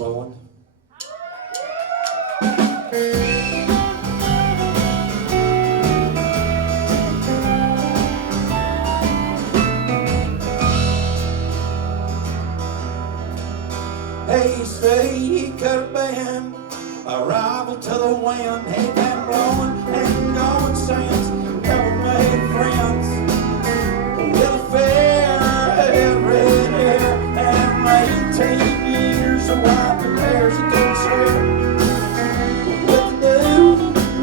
slow one. Hey, say he could have been a rival to the wind. He'd been blowing and going since never made friends. With a fair head, red hair, and 18 years of white hairs he couldn't share. What to do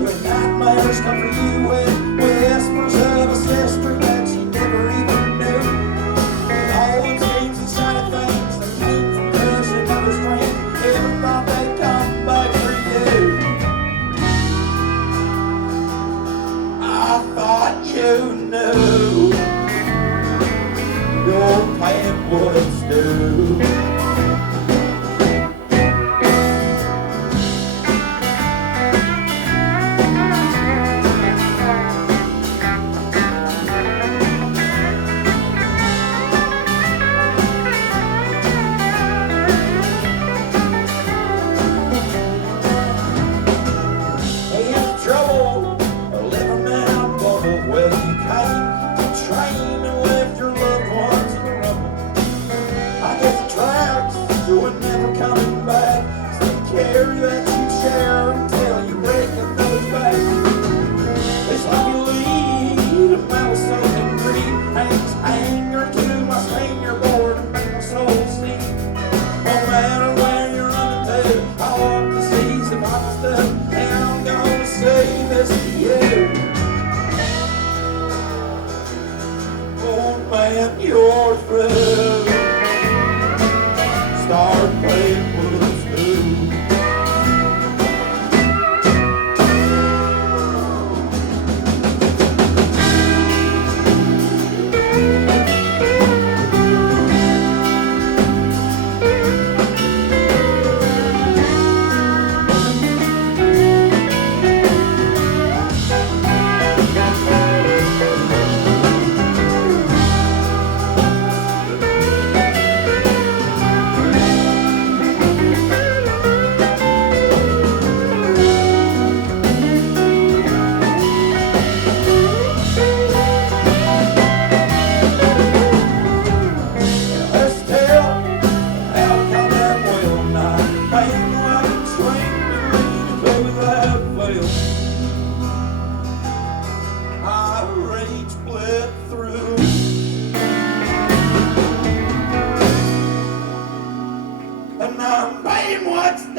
when nightmares come for you with whispers of a sister that you never even knew? And all those dreams and shiny things that came from crushing other's dreams, never thought they'd come back for you. I thought you knew your plan was due. You're through. Start playing Voodoo. And I'm paying what's due.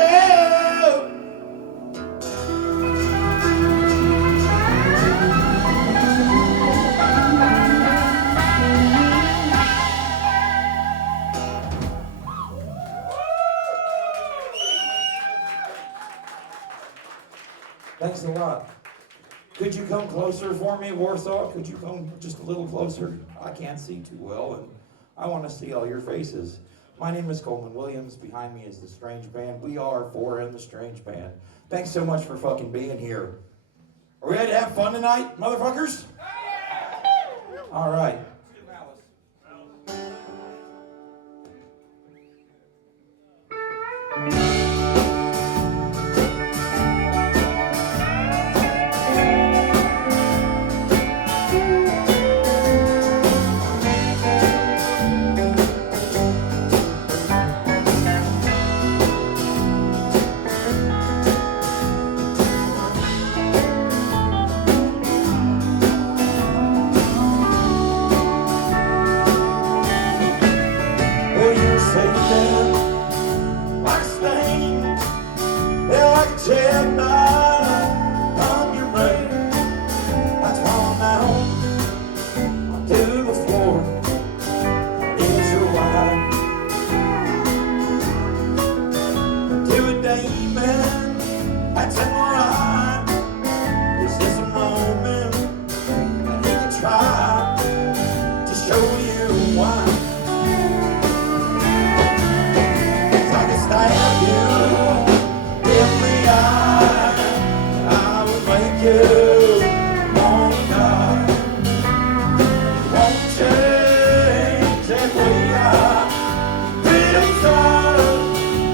Thanks a lot. Could you come closer for me, Warsaw? Could you come just a little closer? I can't see too well, and I want to see all your faces. My name is Coleman Williams. Behind me is the Strange Band. We are Four in the Strange Band. Thanks so much for fucking being here. Are we ready to have fun tonight, motherfuckers? All right.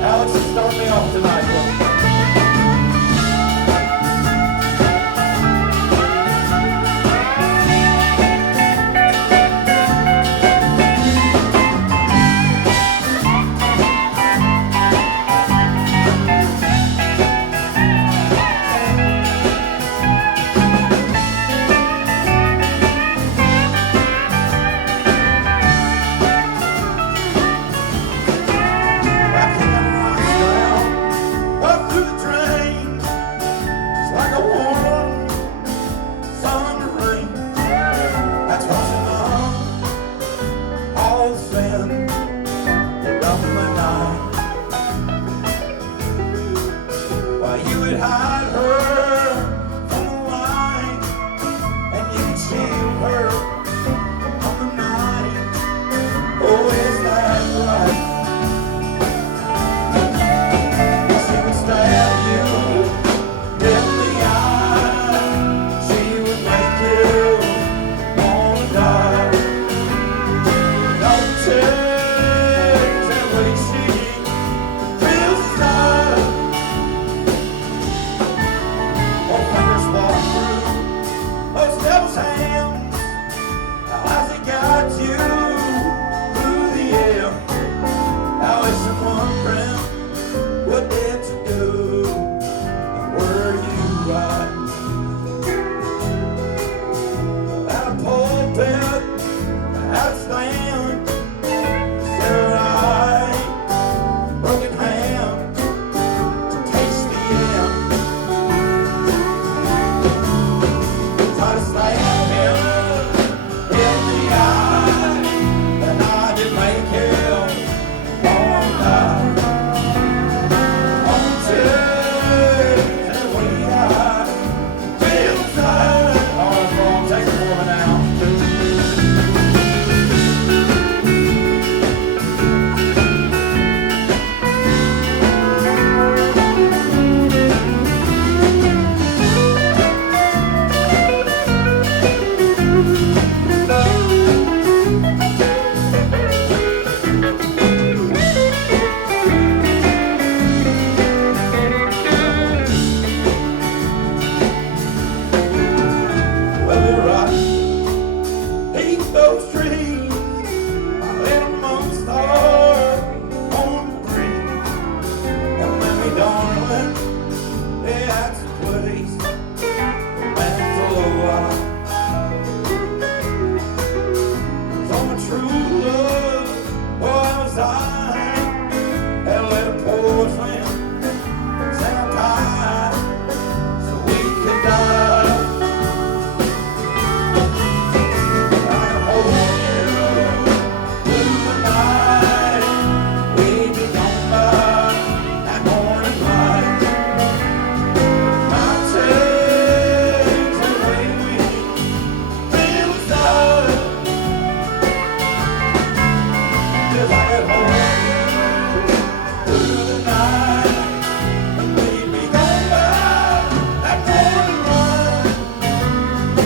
Alex could hide her from the light, and you could shield her on the night. Oh, is that right? She would stab you in the eye. She would make you wanna die. Don't take till we see feels inside. Oh, fingers walk through those devil's hands. Now has he got you through the air? Now is someone wondering what did you do? And were you right? At a pulpit, at a stand, still right, broken hand, to taste the end. Try to stab him in the eye, and I did make him all die. On Tuesday we had feels like, oh, that's wrong, take the woman out. Well, you're right. Heat those trees, I let them all start on the breeze. And let me, darling, that's the place, that's all right. So my true love was I, and let a poison sound tight, so we could die. I hold you through the night. We'd be gone by that morning light. My takes away we feel inside. 'Cause I hold you through the night. And we'd be gone by that morning light.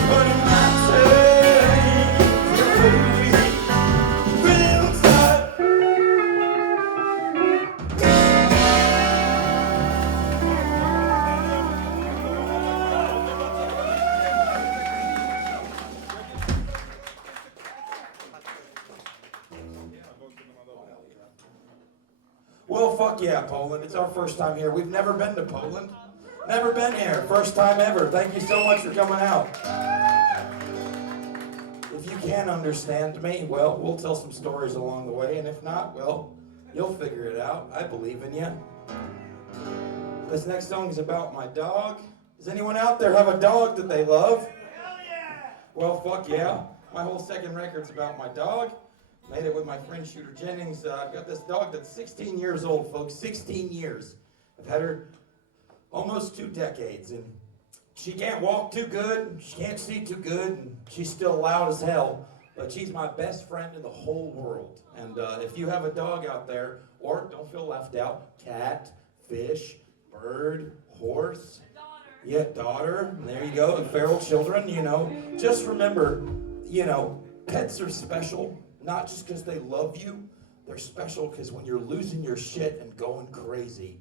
But in my takes away we feel inside. Well, fuck yeah, Poland. It's our first time here. We've never been to Poland. Never been here. First time ever. Thank you so much for coming out. If you can't understand me, well, we'll tell some stories along the way. And if not, well, you'll figure it out. I believe in you. This next song is about my dog. Does anyone out there have a dog that they love? Hell yeah! Well, fuck yeah. My whole second record's about my dog. Made it with my friend Shooter Jennings. I've got this dog that's 16 years old, folks. 16 years. I've had her almost 2 decades, and she can't walk too good, she can't see too good, and she's still loud as hell, but she's my best friend in the whole world. And if you have a dog out there, or don't feel left out, cat, fish, bird, horse, yeah, daughter, there you go, the feral children, you know, just remember, you know, pets are special, not just because they love you, they're special because when you're losing your shit and going crazy,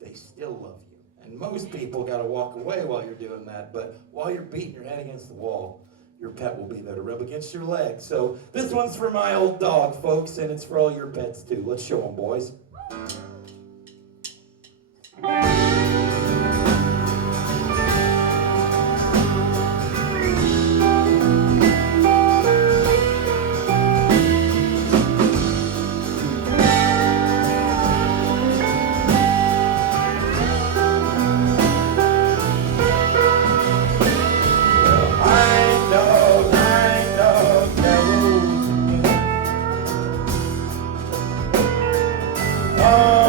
they still love you. And most people got to walk away while you're doing that, but while you're beating your head against the wall, your pet will be there to rub against your leg. So this one's for my old dog, folks, and it's for all your pets too. Let's show them, boys. Oh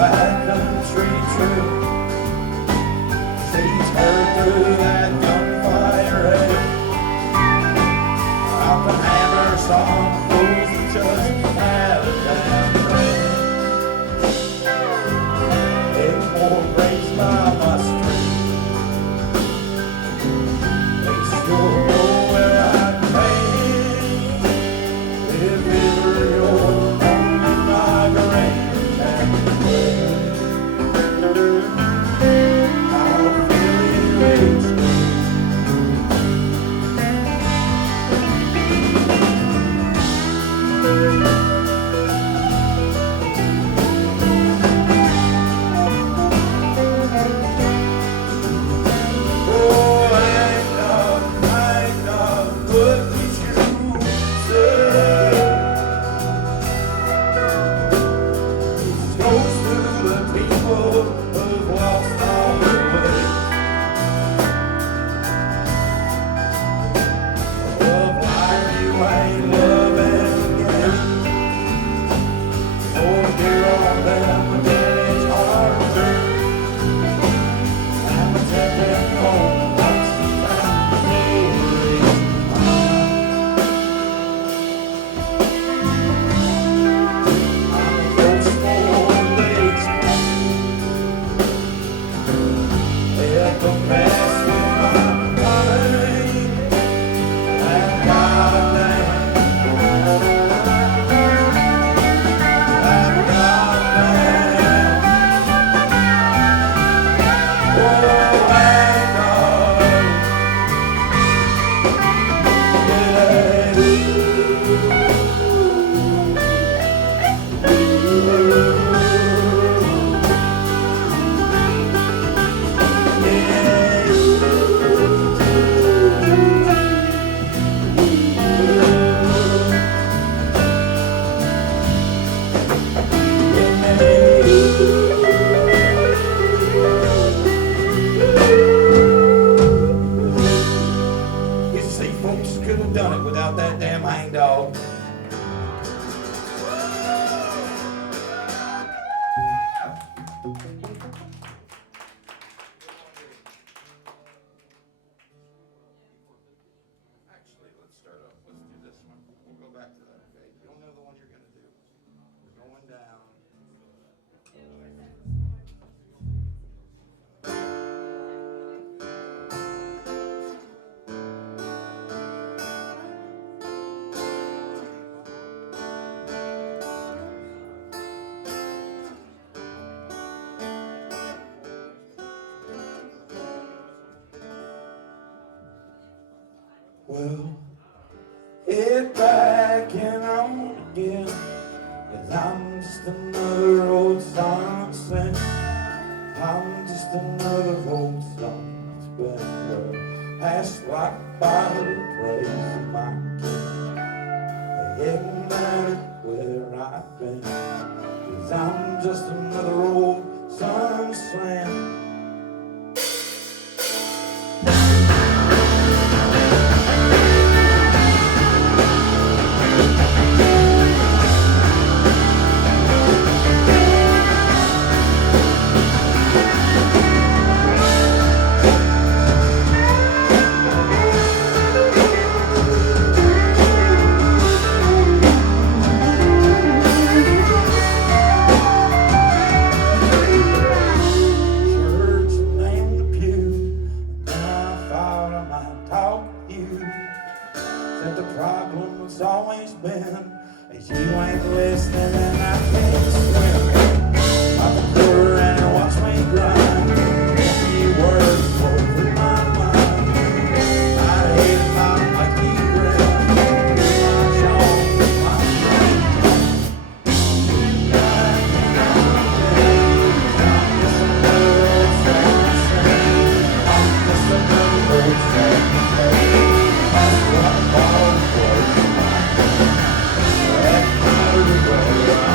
backcountry true. She's heard through that gunfire hail. Out the hammer song, fools that just have a damn brain. Eight more raised by my street. They still know where I'd be if it were your only migraine. Well, it back and on again, 'cause I'm just another old song sing. I'm just another old song that's been passed like by the praise of my king. It matters where I've been, 'cause I'm just another old song slam. That's what I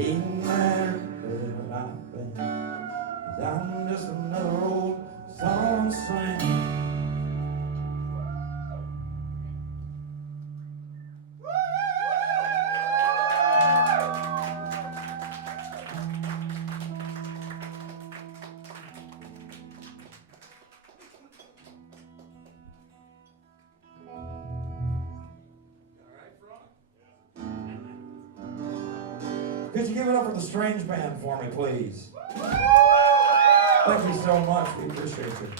Ain't mad that I've been, 'cause I'm just another old song singer. Could you give it up for the Strange Band for me, please? Thank you so much. We appreciate you. Let's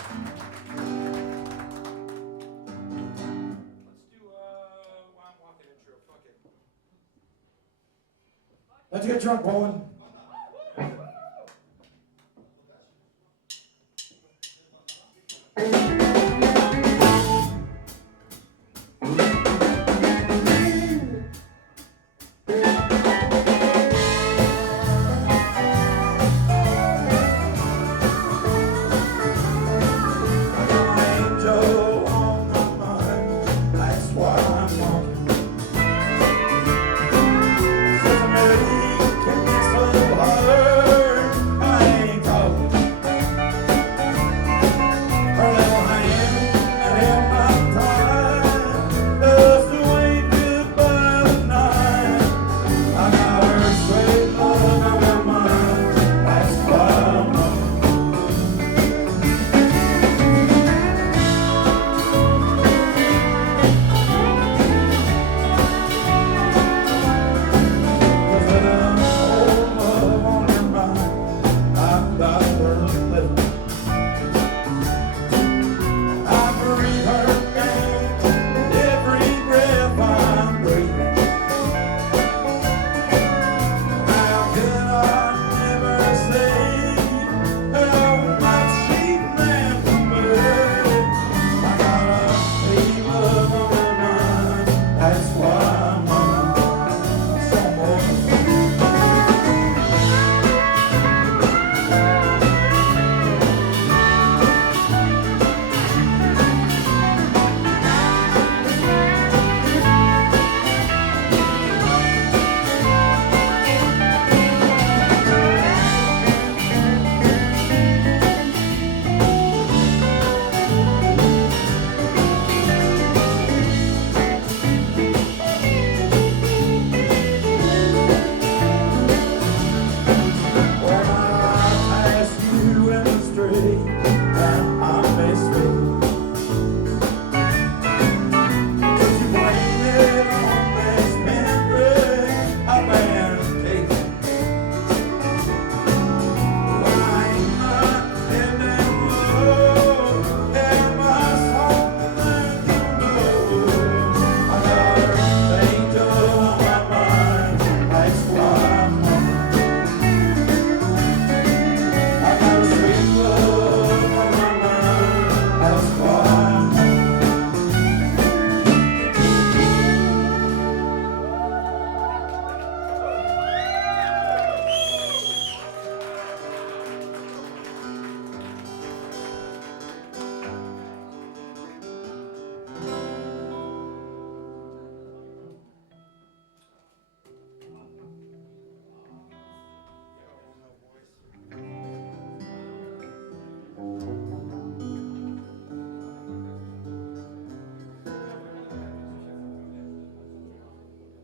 do I'm walking intro. Fuck it. Let's get drunk, Bowen.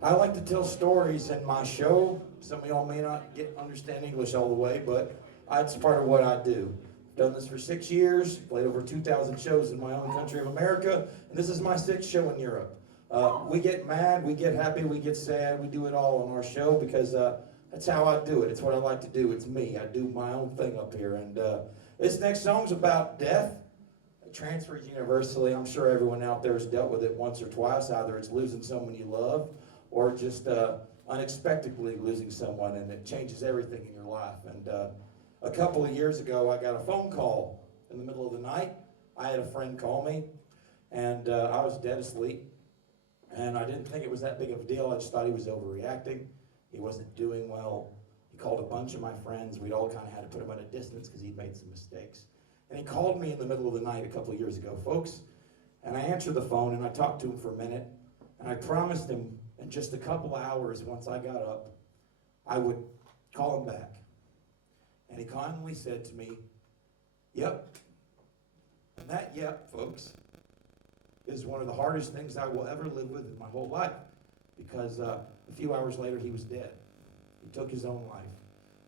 I like to tell stories in my show. Some of y'all may not understand English all the way, but it's part of what I do. I've done this for 6 years, played over 2,000 shows in my own country of America, and this is my 6th show in Europe. We get mad, we get happy, we get sad, we do it all on our show because that's how I do it. It's what I like to do. It's me. I do my own thing up here. And this next song's about death. It transfers universally. I'm sure everyone out there has dealt with it once or twice. Either it's losing someone you love or just unexpectedly losing someone, and it changes everything in your life. And a couple of years ago, I got a phone call in the middle of the night. I had a friend call me, and I was dead asleep. And I didn't think it was that big of a deal. I just thought he was overreacting. He wasn't doing well. He called a bunch of my friends. We'd all kind of had to put him at a distance because he'd made some mistakes. And he called me in the middle of the night a couple of years ago, folks. And I answered the phone, and I talked to him for a minute. And I promised him in just a couple hours, once I got up, I would call him back. And he kindly said to me, yep. And that yep, folks, is one of the hardest things I will ever live with in my whole life. Because a few hours later, he was dead. He took his own life.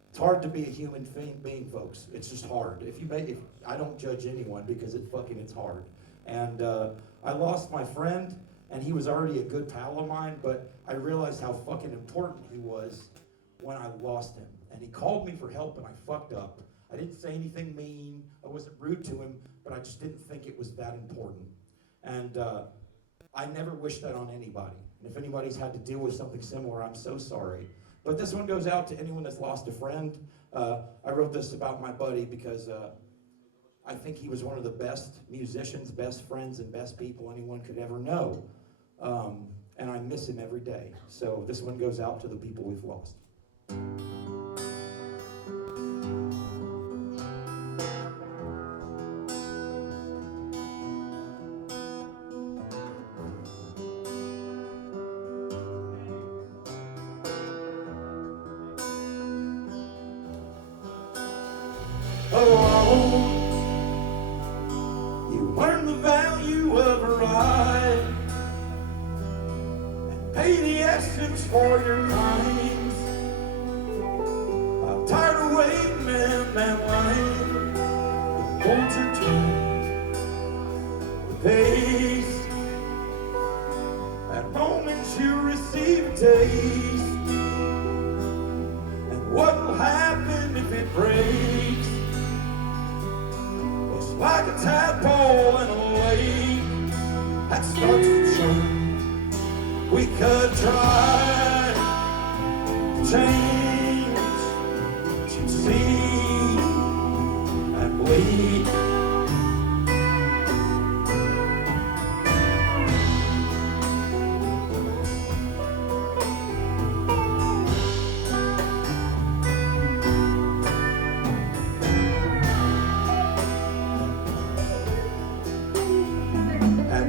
It's hard to be a human being, folks. It's just hard. If I don't judge anyone because it's hard. And I lost my friend, and he was already a good pal of mine, but I realized how fucking important he was when I lost him. And he called me for help, and I fucked up. I didn't say anything mean. I wasn't rude to him, but I just didn't think it was that important. And I never wish that on anybody. And if anybody's had to deal with something similar, I'm so sorry. But this one goes out to anyone that's lost a friend. I wrote this about my buddy because I think he was one of the best musicians, best friends, and best people anyone could ever know. And I miss him every day. So this one goes out to the people we've lost. Oh, you learn the value of a ride and pay the essence for your times. I'm tired of waiting in that line. It holds your turn, the pace, at moments you receive a taste, and what will happen if it breaks? Like a tadpole in a lake that starts to churn. We could try to change what you see and bleed.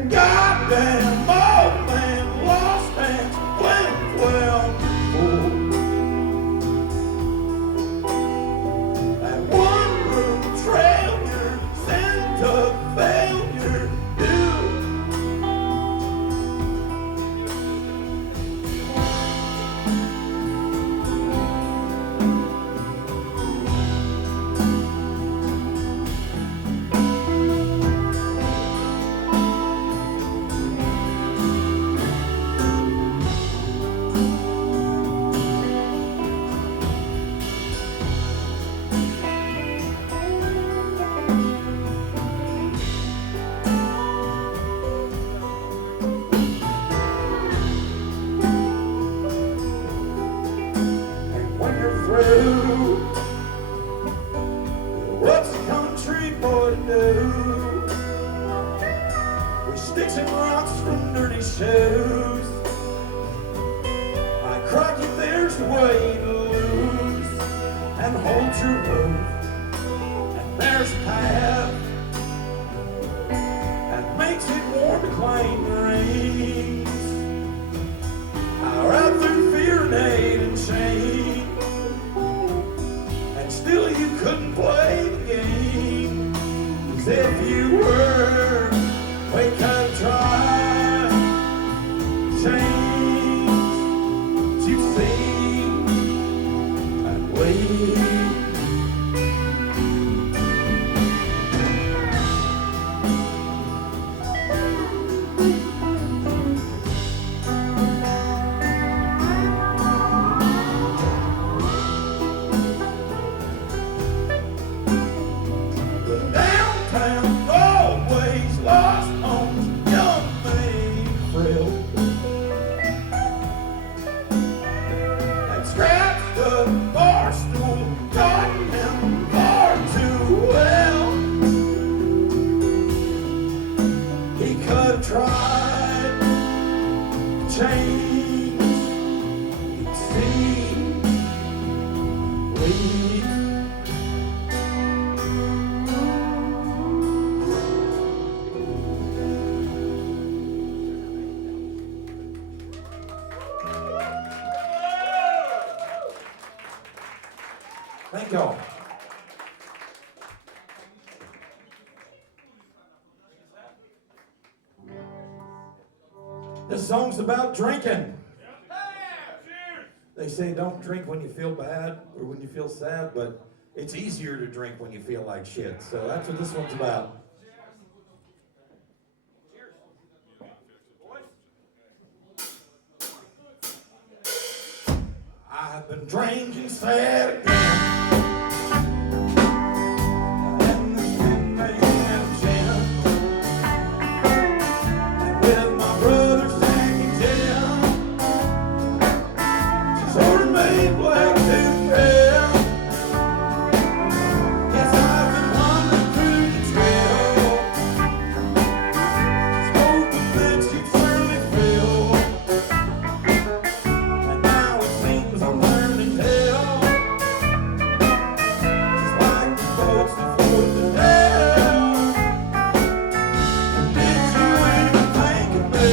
Goddamn old man, lost and went well before. That one room trailer sent a failure due. What's a country boy to do? With sticks and rocks from dirty shoes. My crocky, there's a way to lose and hold your road. And there's a path that makes it warm to claim the reins. I ride through fear and hate and shame. Still you couldn't play the game. 'Cause if you were, we could try to change what you see and wait. Always lost on young thing thrill, and scratched the bar stool, got him far too well. He could have tried to change, he'd see, leave. Thank y'all. This song's about drinking. They say don't drink when you feel bad or when you feel sad, but it's easier to drink when you feel like shit. So that's what this one's about. I've been drinking sad again. And this midnight and gin. And with my brother Zachy Jim. She's ordered me black to fail. Yes, I've been wandering through the trail. Smoking that you certainly feel. And now it seems I'm learning hell. Just like the folks before the hell. Did you even think of me?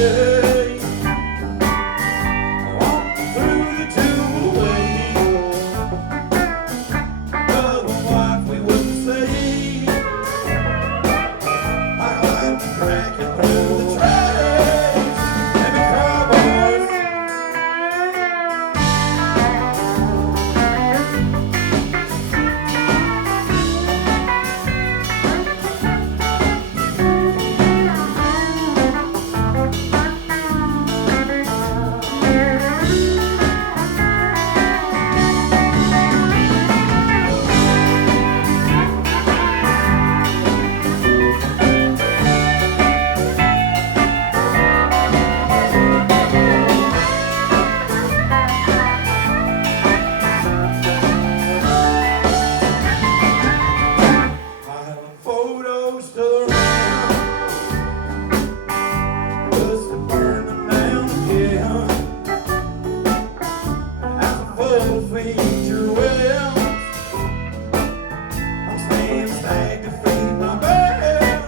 Walking through the two-way. Love a wife we wouldn't see. I like to crack it through the trays. Let me cry, boys. Piling photos to the round, just to burn them down again. As a full feature well, I'm staying stag to feed my band.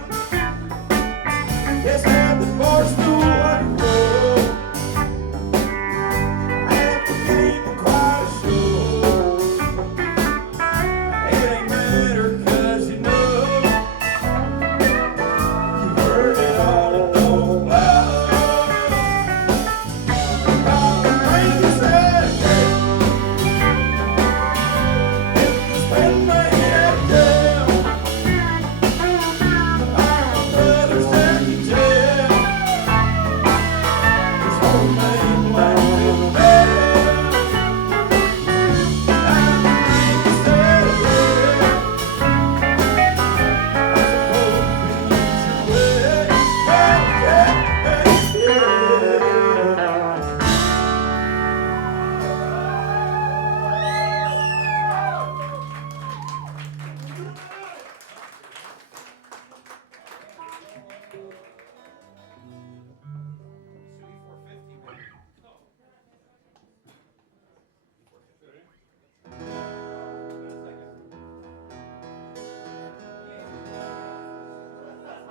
Yes, at the bar stool I go. After getting quite a show. It ain't matter 'cause you know you heard it all, it don't blow. All the rain is there. If you spend my head down, our brother's Zachy Jim. His whole name like a bell. I'm the rain is there.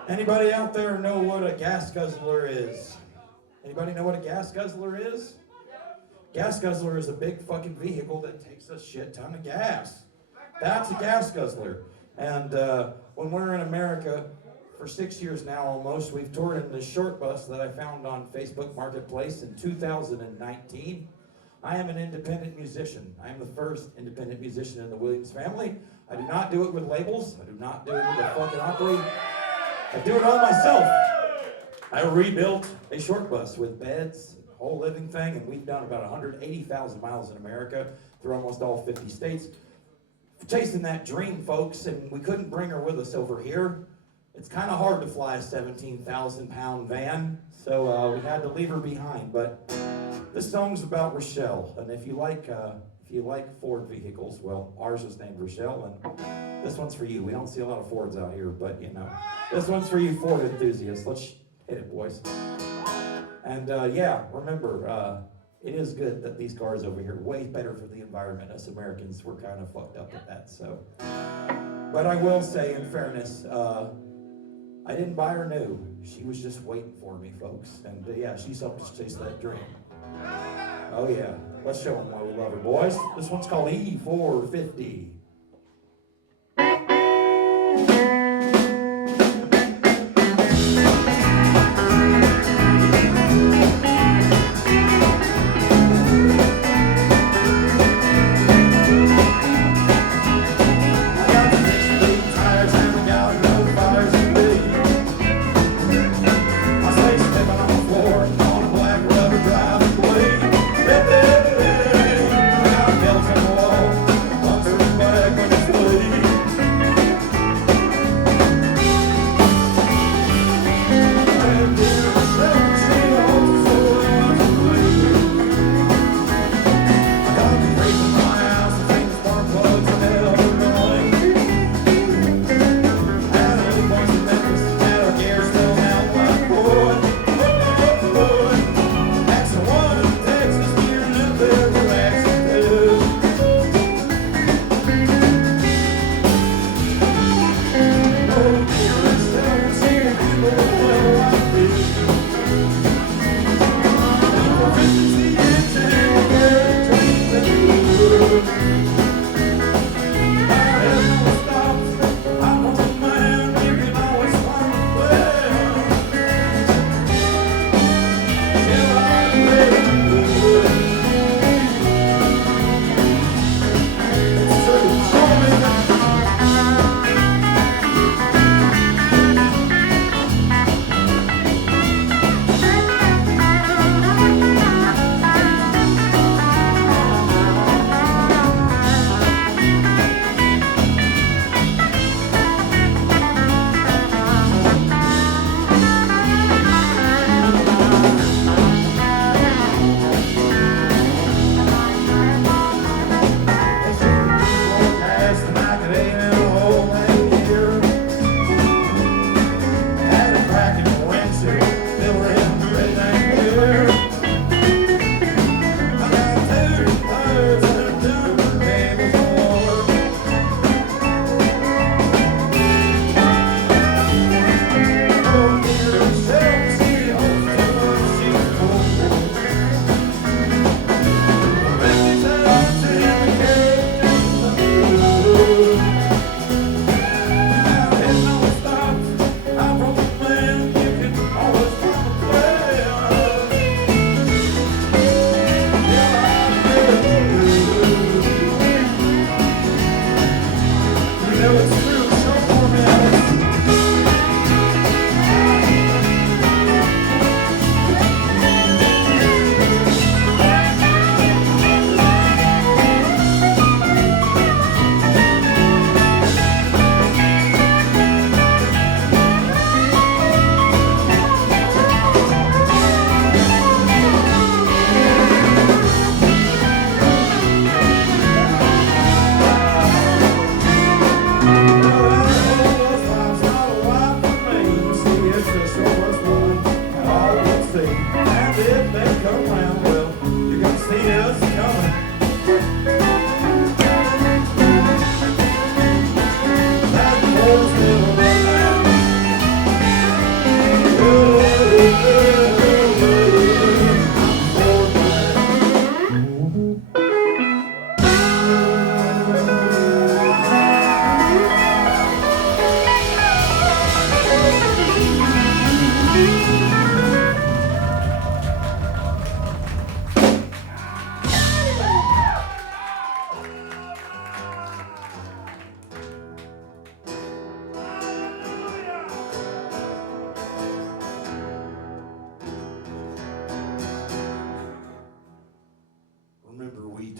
Anybody out there know what a gas guzzler is? Anybody know what a gas guzzler is? Gas guzzler is a big fucking vehicle that takes a shit ton of gas. That's a gas guzzler. And when we're in America, for 6 years now almost, we've toured in this short bus that I found on Facebook Marketplace in 2019. I am an independent musician. I am the first independent musician in the Williams family. I do not do it with labels. I do not do it with a fucking operator. I do it all myself. I rebuilt a short bus with beds, whole living thing, and we've done about 180,000 miles in America through almost all 50 states. Chasing that dream, folks, and we couldn't bring her with us over here. It's kind of hard to fly a 17,000-pound van, so we had to leave her behind. But this song's about Rochelle, and if you like Ford vehicles, well, ours is named Rochelle, and this one's for you. We don't see a lot of Fords out here, but you know, this one's for you Ford enthusiasts. Let's hit it, boys. And yeah, remember, it is good that these cars over here are way better for the environment. Us Americans, we're kind of fucked up at that, so. But I will say, in fairness, I didn't buy her new. She was just waiting for me, folks. And yeah, she's helped us chase that dream. Oh yeah, let's show them why we love her, boys. This one's called E450.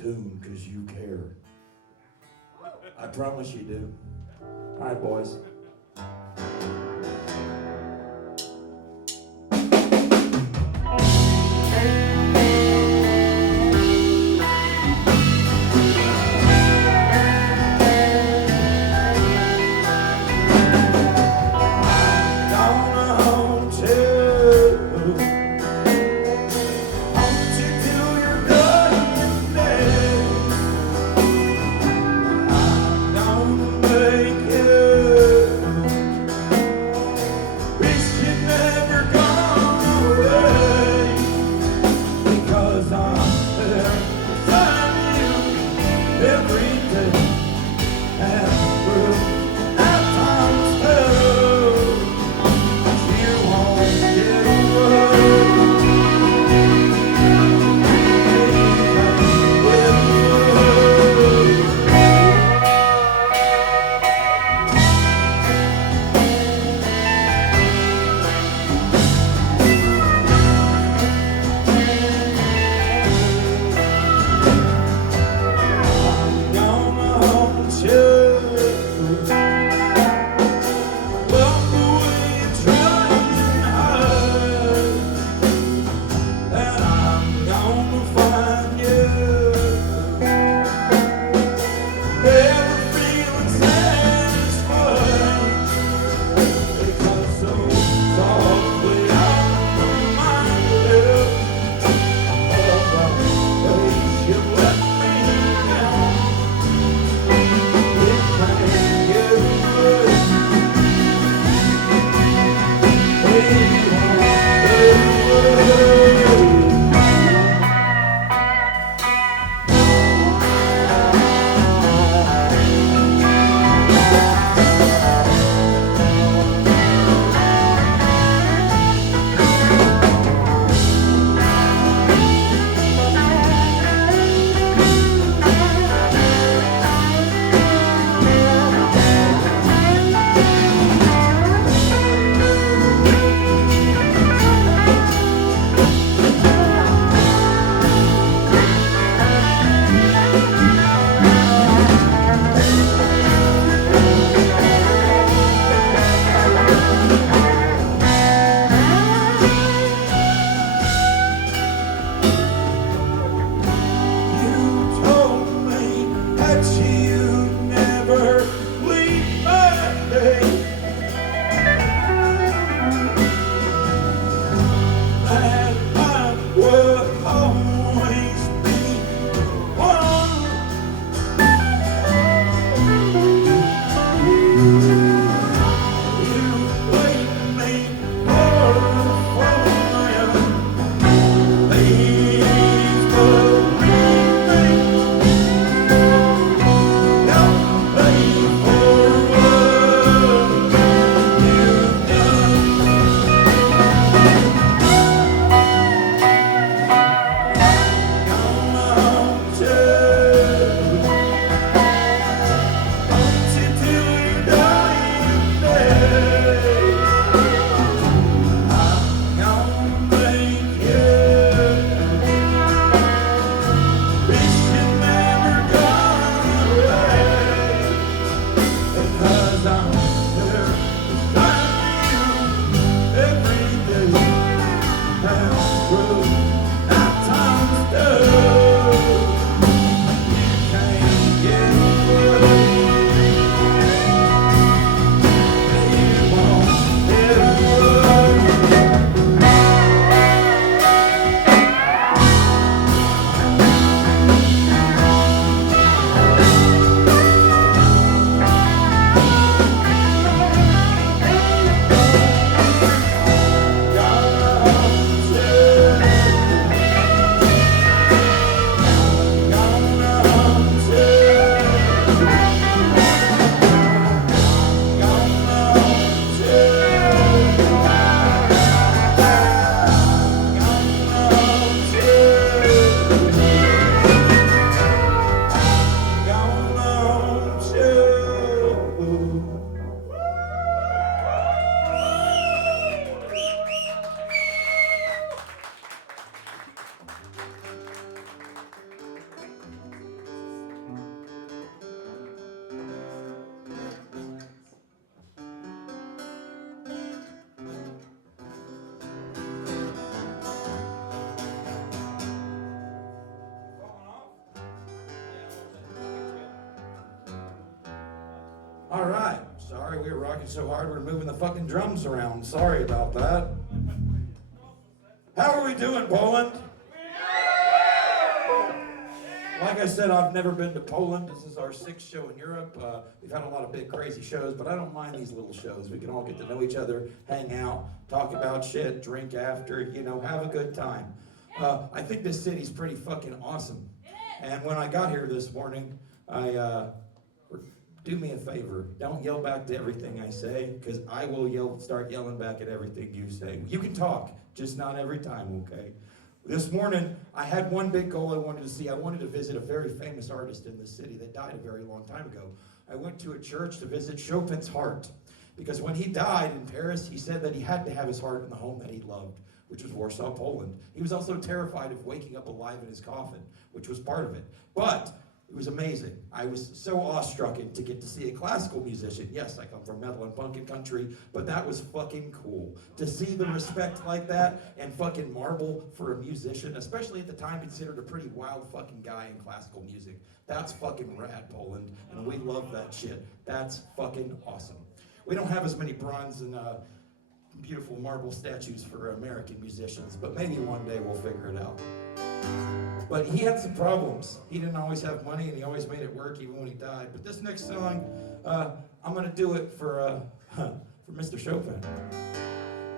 tune because you care. I promise you do. All right, boys. bet you never leave my day. That I would always be one. You played me for a fool. Please believe me. Don't wait for what you've done. All right. Sorry, we were rocking so hard we're moving the fucking drums around. Sorry about that. How are we doing, Poland? Like I said, I've never been to Poland. This is our 6th show in Europe. We've had a lot of big, crazy shows, but I don't mind these little shows. We can all get to know each other, hang out, talk about shit, drink after, you know, have a good time. I think this city's pretty fucking awesome. And when I got here this morning, do me a favor. Don't yell back to everything I say, because I will start yelling back at everything you say. You can talk, just not every time, okay? This morning, I had one big goal I wanted to see. I wanted to visit a very famous artist in this city that died a very long time ago. I went to a church to visit Chopin's heart, because when he died in Paris, he said that he had to have his heart in the home that he loved, which was Warsaw, Poland. He was also terrified of waking up alive in his coffin, which was part of it. But it was amazing. I was so awestruck to get to see a classical musician. Yes, I come from metal and punk and country, but that was fucking cool. To see the respect like that and fucking marble for a musician, especially at the time considered a pretty wild fucking guy in classical music. That's fucking rad, Poland, and we love that shit. That's fucking awesome. We don't have as many bronze and beautiful marble statues for American musicians, but maybe one day we'll figure it out. But he had some problems. He didn't always have money, and he always made it work even when he died. But this next song, I'm gonna do it for Mr. Chopin,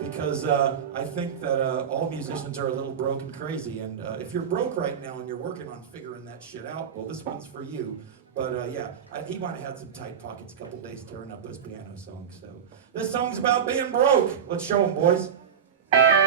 because I think that all musicians are a little broke and crazy. And if you're broke right now and you're working on figuring that shit out, well, this one's for you. But yeah, he might have had some tight pockets a couple days tearing up those piano songs. So this song's about being broke. Let's show them, boys. Try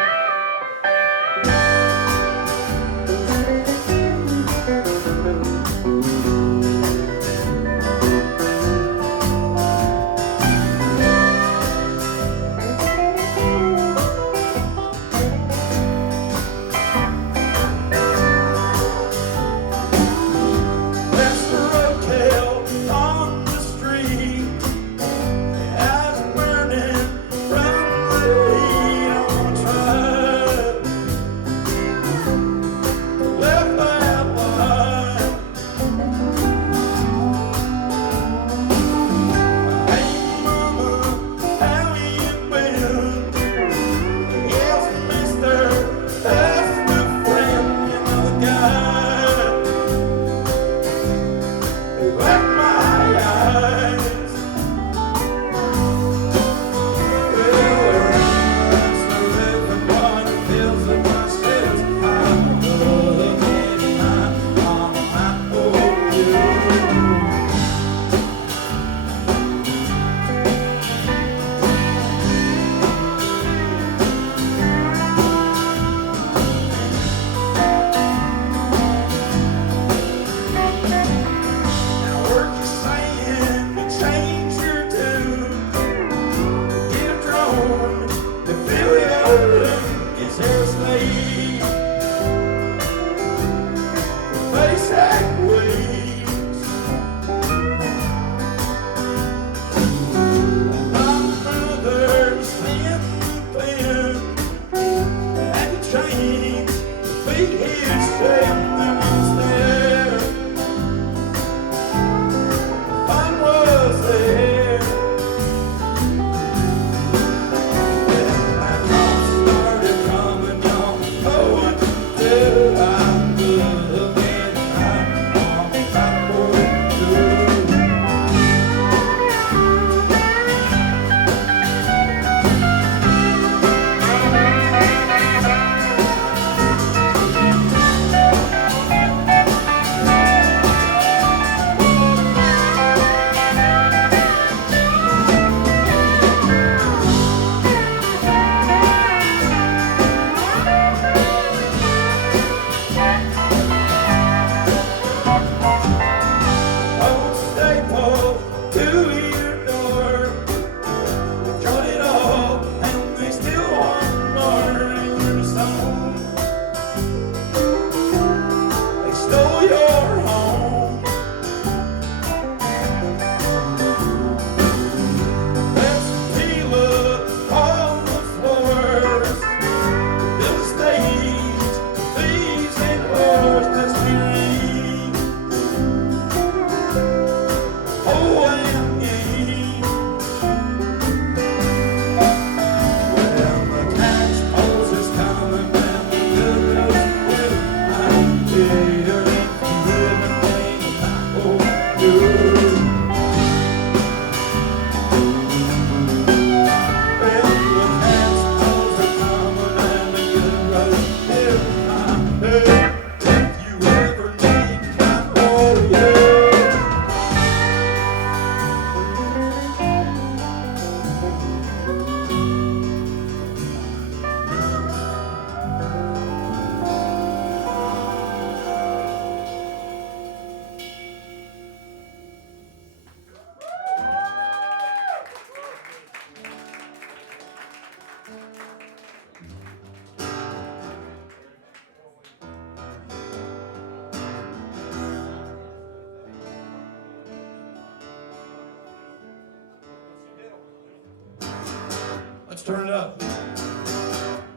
Let's turn it up.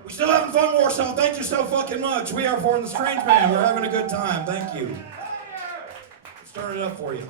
We're still having fun, Warsaw. Thank you so fucking much. We are for the Strange Band. We're having a good time. Thank you. Let's turn it up for you.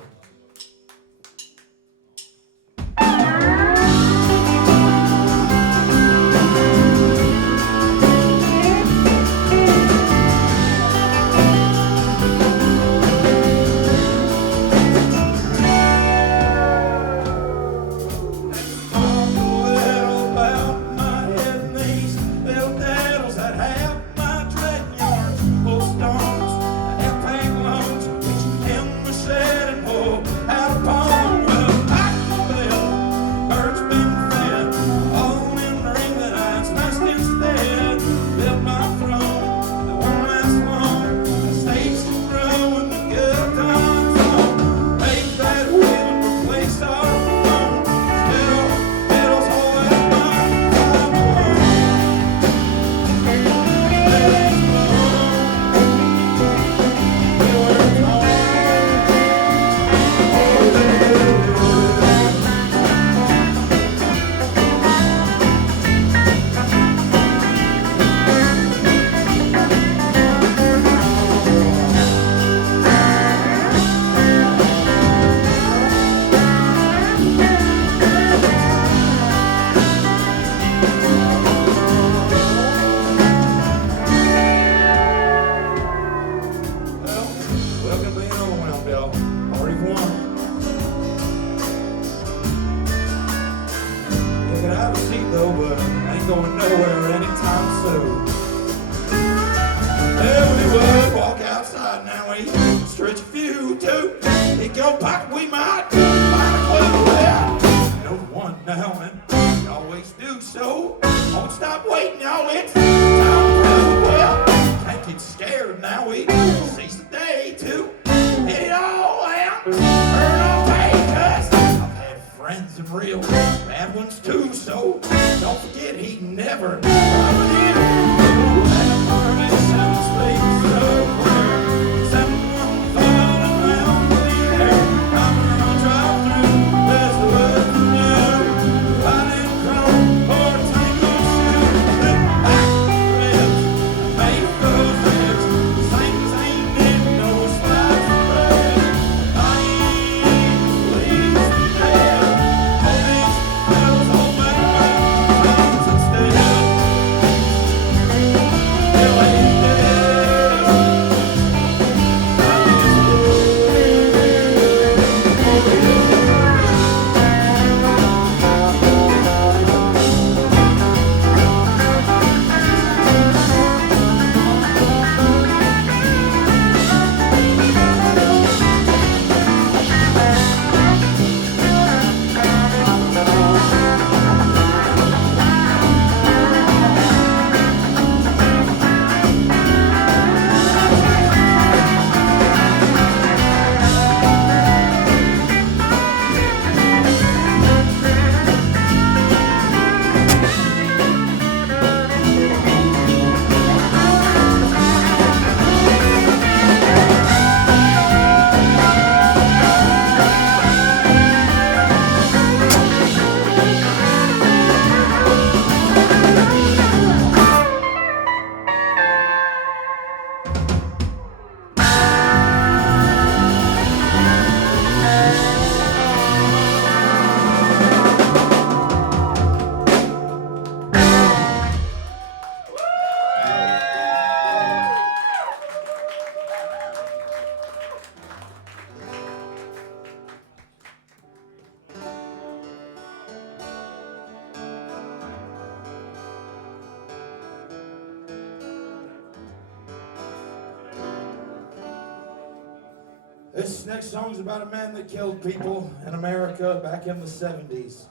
This next song is about a man that killed people in America back in the 70s.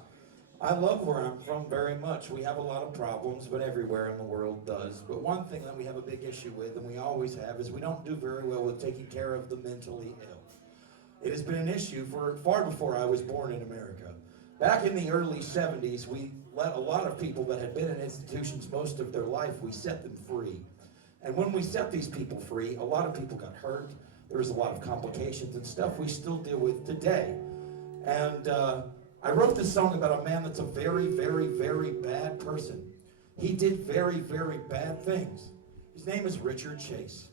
I love where I'm from very much. We have a lot of problems, but everywhere in the world does. But one thing that we have a big issue with, and we always have, is we don't do very well with taking care of the mentally ill. It has been an issue for far before I was born in America. Back in the early 70s, we let a lot of people that had been in institutions most of their life, we set them free. And when we set these people free, a lot of people got hurt. There was a lot of complications and stuff we still deal with today. And I wrote this song about a man that's a very, very, very bad person. He did very, very bad things. His name is Richard Chase.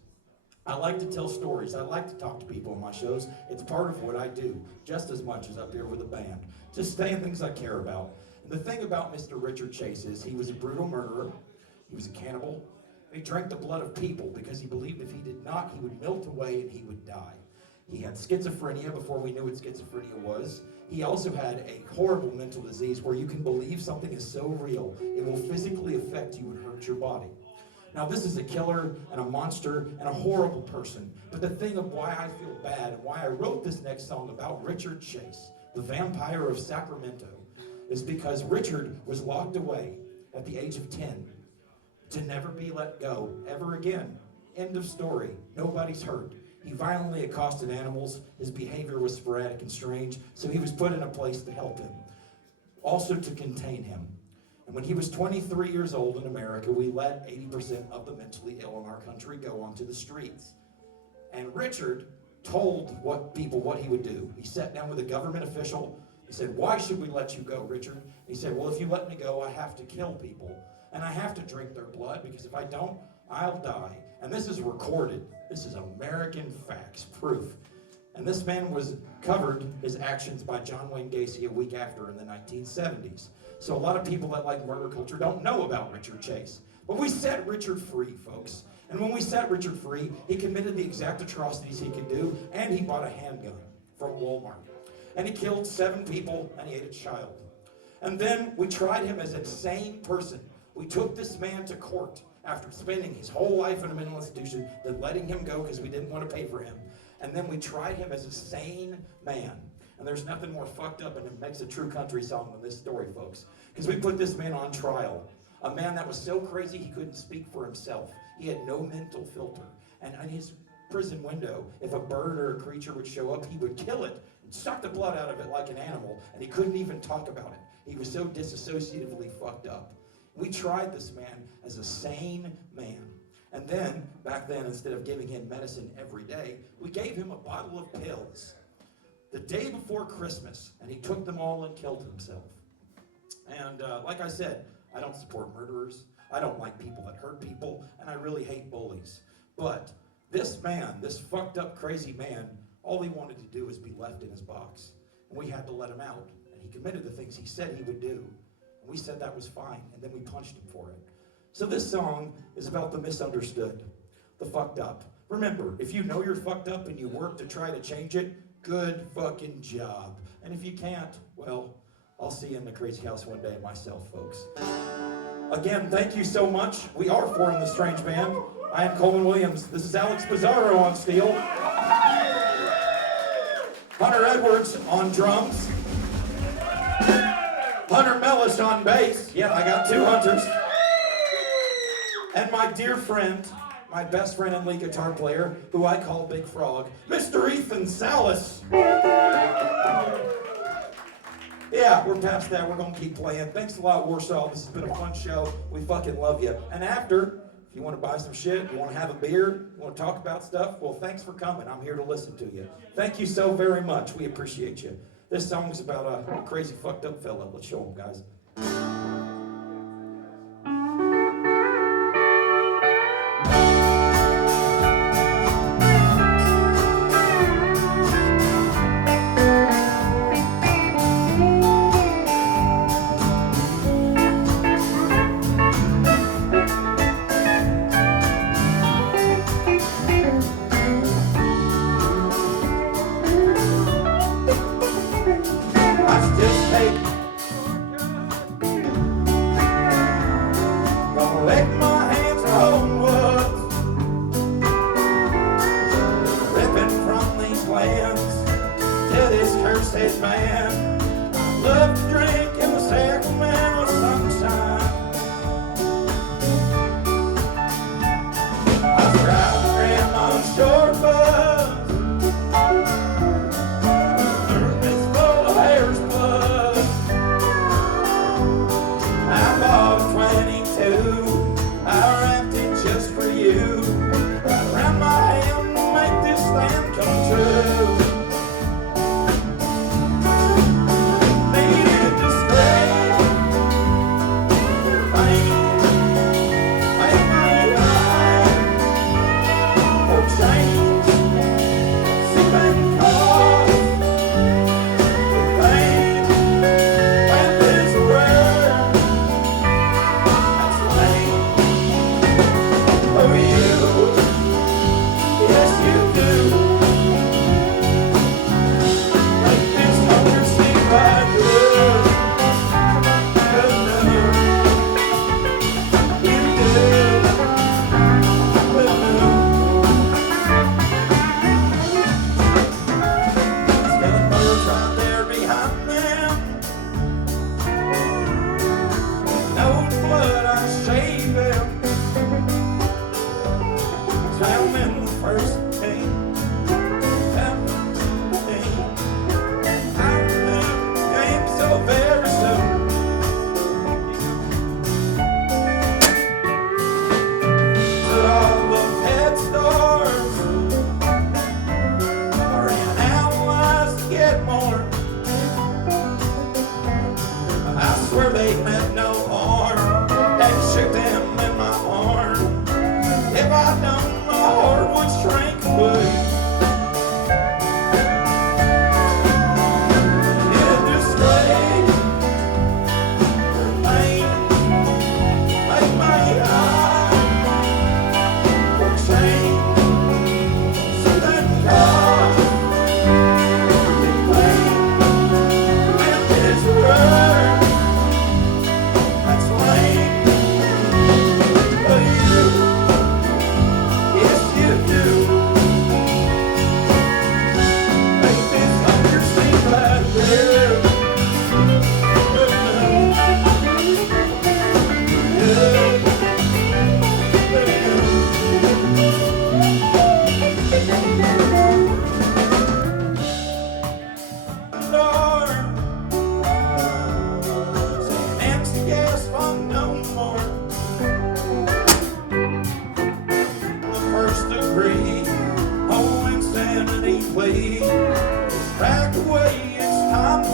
I like to tell stories. I like to talk to people on my shows. It's part of what I do, just as much as up here with a band. Just saying things I care about. And the thing about Mr. Richard Chase is he was a brutal murderer. He was a cannibal. He drank the blood of people because he believed if he did not, he would melt away and he would die. He had schizophrenia before we knew what schizophrenia was. He also had a horrible mental disease where you can believe something is so real, it will physically affect you and hurt your body. Now, this is a killer and a monster and a horrible person. But the thing of why I feel bad and why I wrote this next song about Richard Chase, the vampire of Sacramento, is because Richard was locked away at the age of 10 to never be let go ever again. End of story. Nobody's hurt. He violently accosted animals. His behavior was sporadic and strange, so he was put in a place to help him, also to contain him. And when he was 23 years old in America, we let 80% of the mentally ill in our country go onto the streets. And Richard told people what he would do. He sat down with a government official. He said, "Why should we let you go, Richard?" He said, "Well, if you let me go, I have to kill people. And I have to drink their blood, because if I don't, I'll die." And this is recorded. This is American facts, proof. And this man was covered, his actions, by John Wayne Gacy a week after in the 1970s. So a lot of people that like murder culture don't know about Richard Chase. But we set Richard free, folks. And when we set Richard free, he committed the exact atrocities he could do, and he bought a handgun from Walmart. And he killed 7 people, and he ate a child. And then we tried him as a sane person. We took this man to court after spending his whole life in a mental institution, then letting him go because we didn't want to pay for him. And then we tried him as a sane man. And there's nothing more fucked up and it makes a true country song than this story, folks. Because we put this man on trial. A man that was so crazy he couldn't speak for himself. He had no mental filter. And in his prison window, if a bird or a creature would show up, he would kill it and suck the blood out of it like an animal. And he couldn't even talk about it. He was so disassociatively fucked up. We tried this man as a sane man. And then, back then, instead of giving him medicine every day, we gave him a bottle of pills the day before Christmas, and he took them all and killed himself. And like I said, I don't support murderers. I don't like people that hurt people, and I really hate bullies. But this man, this fucked up, crazy man, all he wanted to do was be left in his box. And we had to let him out. And he committed the things he said he would do. And we said that was fine, and then we punched him for it. So this song is about the misunderstood, the fucked up. Remember, if you know you're fucked up and you work to try to change it, good fucking job. And if you can't, well, I'll see you in the crazy house one day myself, folks. Again, thank you so much. We are Four in the Strange Band. I am Coleman Williams. This is Alex Pizarro on steel. Hunter Edwards on drums. Hunter Mellish on bass. Yeah, I got 2 hunters. And my dear friend, my best friend and lead guitar player, who I call Big Frog, Mr. Ethan Salas. Yeah, we're past that. We're going to keep playing. Thanks a lot, Warsaw. This has been a fun show. We fucking love you. And after, if you want to buy some shit, you want to have a beer, you want to talk about stuff, well, thanks for coming. I'm here to listen to you. Thank you so very much. We appreciate you. This song's about a crazy, fucked up fella. Let's show him, guys. Lady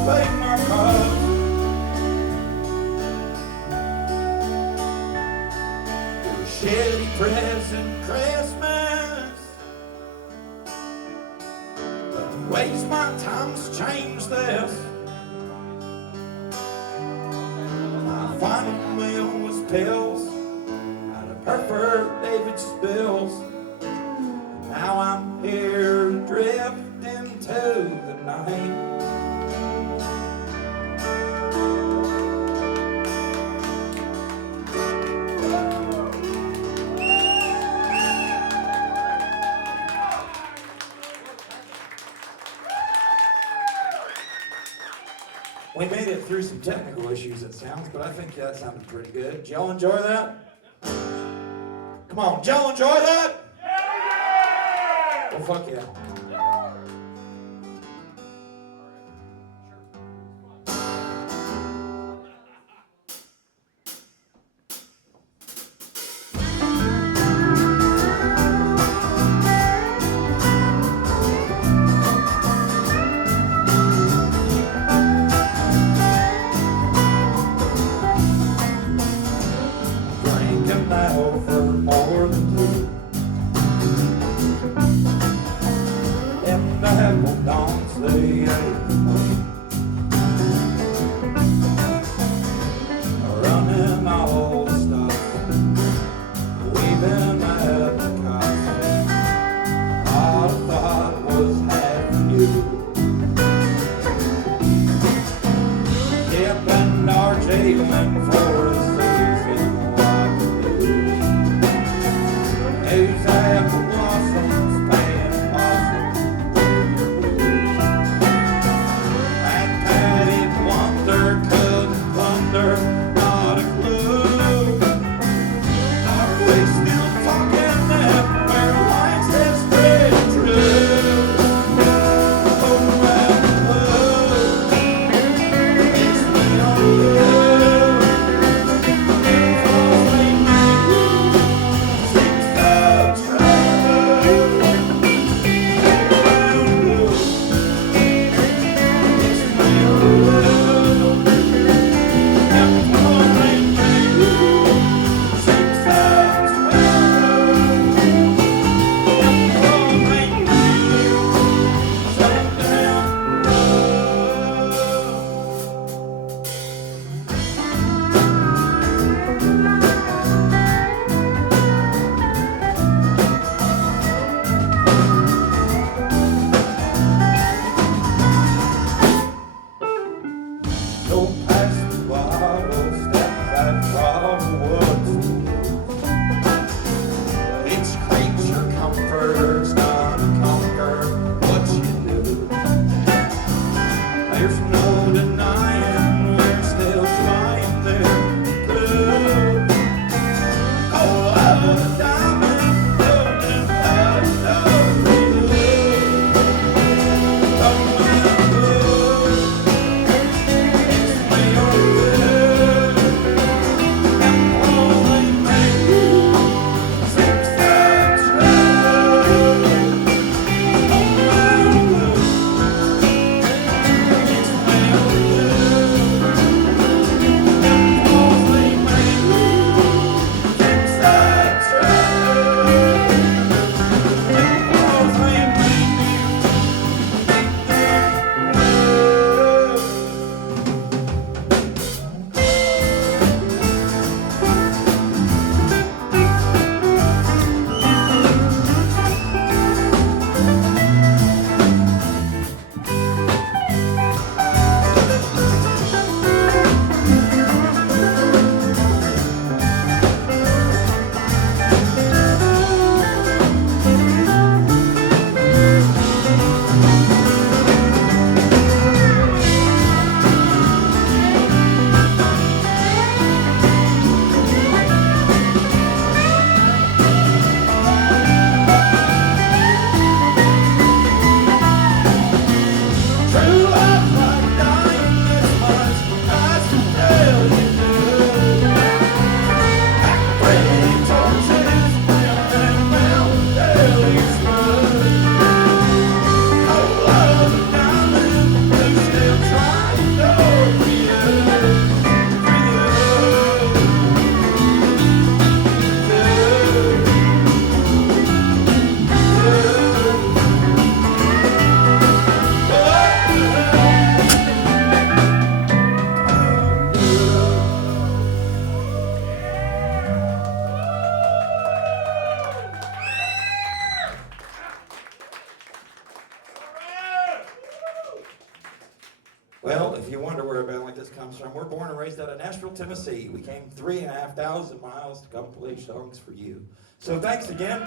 pay my cost. Your shitty present Christmas. But the ways my time's changed this. My final meal was pills out of prefer David's spills. Now I'm here drifting into the night. We made it through some technical issues, it sounds, but I think that sounded pretty good. Did y'all enjoy that? Come on, did y'all enjoy that? Well, fuck yeah. Drinking now for more than two. And that will dance the running all the stuff. We've been at the cops. All I thought was having you. Yep, and our jailing for the season. Who's apple blossoms paying awesome? That Patty Wonder couldn't thunder, not a clue. Are we still talking that where life says pretty true? Oh, that blue makes me on you. Go past the bottle, step back from the woods. Each creature comfort's gonna conquer what you do. There's no denying we're still trying there through. Oh, love a diamond, golden heart, blue. Oh, my blue. It's Well, if you wonder where a band like this comes from, we're born and raised out of Nashville, Tennessee. We came 3,500 miles to come play songs for you. So thanks again.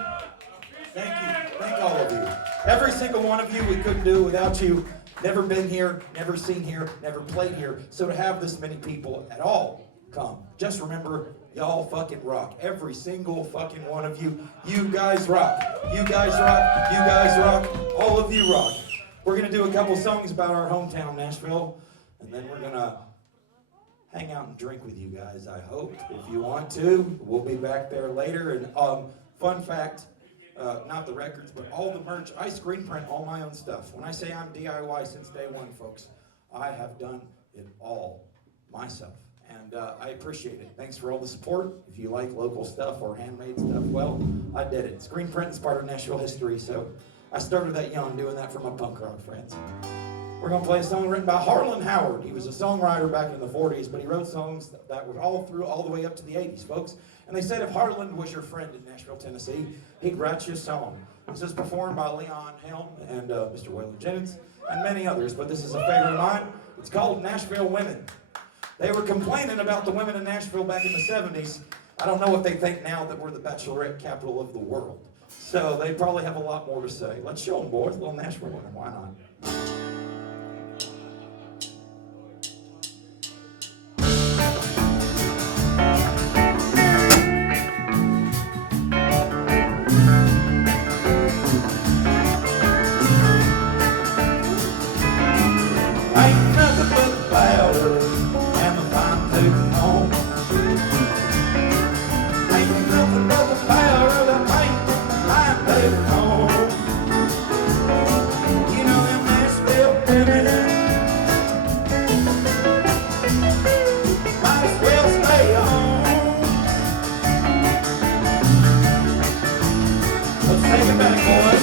Thank you. Thank all of you. Every single one of you, we couldn't do it without you. Never been here, never seen here, never played here. So to have this many people at all come, just remember, y'all fucking rock. Every single fucking one of you. You guys rock. You guys rock. You guys rock. All of you rock. We're going to do a couple songs about our hometown, Nashville, and then we're going to hang out and drink with you guys, I hope. If you want to, we'll be back there later. And fun fact, not the records, but all the merch, I screen print all my own stuff. When I say I'm DIY since day one, folks, I have done it all myself. And I appreciate it. Thanks for all the support. If you like local stuff or handmade stuff, well, I did it. Screen print is part of Nashville history, so I started that young, doing that for my punk rock friends. We're going to play a song written by Harlan Howard. He was a songwriter back in the 40s, but he wrote songs that were all the way up to the 80s, folks. And they said if Harlan was your friend in Nashville, Tennessee, he'd write you a song. This is performed by Leon Helm and Mr. Waylon Jennings and many others, but this is a favorite of mine. It's called Nashville Women. They were complaining about the women in Nashville back in the 70s. I don't know what they think now that we're the bachelorette capital of the world. So they probably have a lot more to say. Let's show them, boys. A little Nashville women. Why not? Ain't nothing but the powder and the fine tooth comb. Ain't nothing but the powder that paint the fine tooth comb. You know them Nashville women might as well stay home. Let's take it back, boys.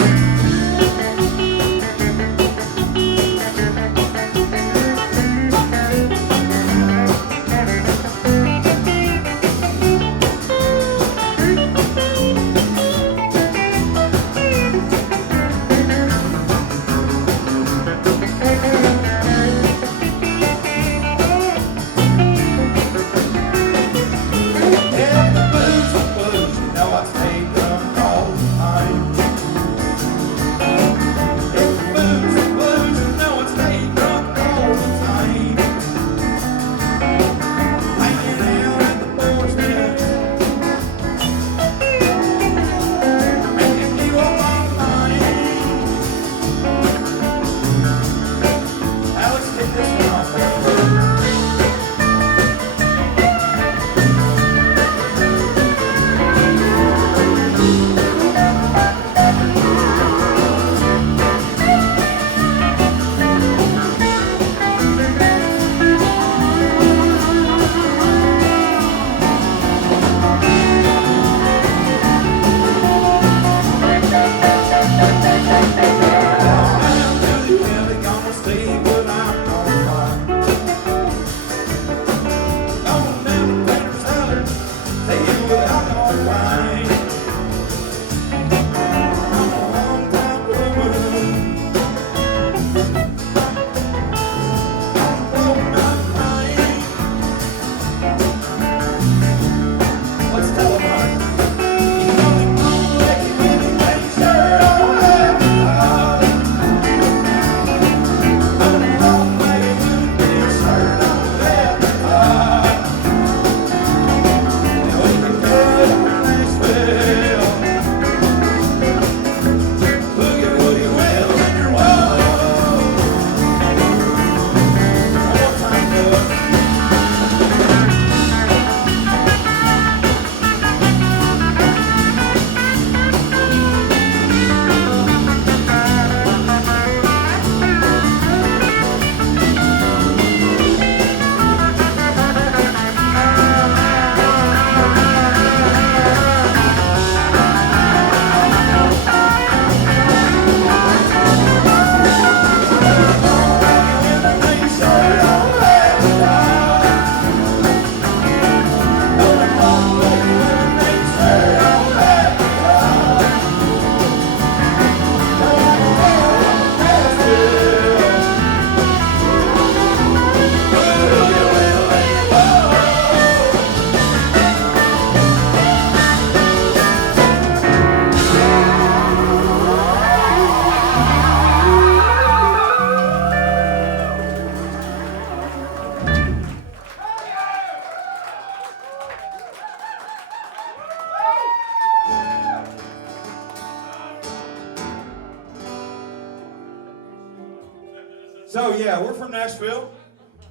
yeah, we're from Nashville.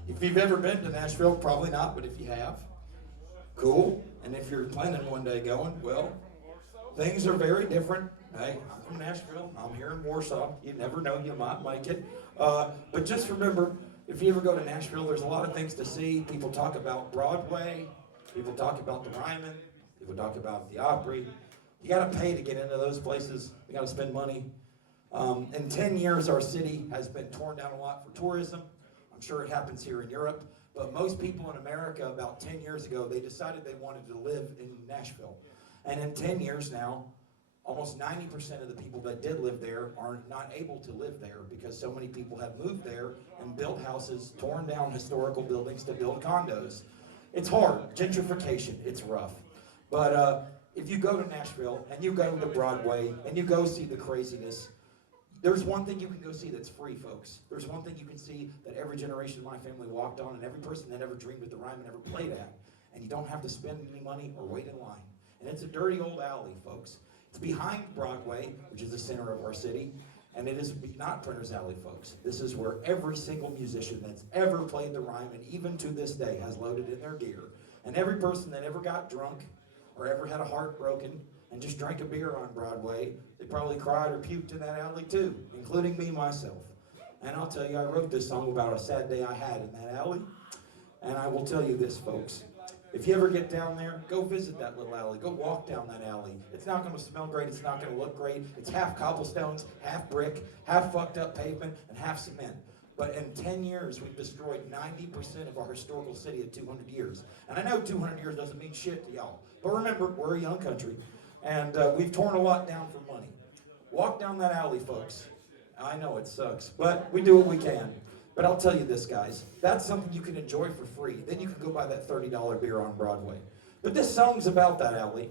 If you've ever been to Nashville, probably not, but if you have, cool. And if you're planning one day going, well, things are very different. Hey, I'm from Nashville. I'm here in Warsaw. You never know, you might make it. But just remember, if you ever go to Nashville, there's a lot of things to see. People talk about Broadway. People talk about the Ryman. People talk about the Opry. You got to pay to get into those places. You got to spend money. In 10 years, our city has been torn down a lot for tourism. I'm sure it happens here in Europe. But most people in America, about 10 years ago, they decided they wanted to live in Nashville. And in 10 years now, almost 90% of the people that did live there are not able to live there because so many people have moved there and built houses, torn down historical buildings to build condos. It's hard. Gentrification, it's rough. But if you go to Nashville and you go to Broadway and you go see the craziness, there's one thing you can go see that's free, folks. There's one thing you can see that every generation of my family walked on and every person that ever dreamed of the Ryman ever played at. And you don't have to spend any money or wait in line. And it's a dirty old alley, folks. It's behind Broadway, which is the center of our city. And it is not Printer's Alley, folks. This is where every single musician that's ever played the Ryman, even to this day, has loaded in their gear. And every person that ever got drunk or ever had a heart broken and just drank a beer on Broadway, they probably cried or puked in that alley too, including me myself. And I'll tell you, I wrote this song about a sad day I had in that alley. And I will tell you this, folks. If you ever get down there, go visit that little alley. Go walk down that alley. It's not going to smell great. It's not going to look great. It's half cobblestones, half brick, half fucked up pavement, and half cement. But in 10 years, we've destroyed 90% of our historical city in 200 years. And I know 200 years doesn't mean shit to y'all. But remember, we're a young country. And we've torn a lot down for money. Walk down that alley, folks. I know it sucks, but we do what we can. But I'll tell you this, guys. That's something you can enjoy for free. Then you can go buy that $30 beer on Broadway. But this song's about that alley.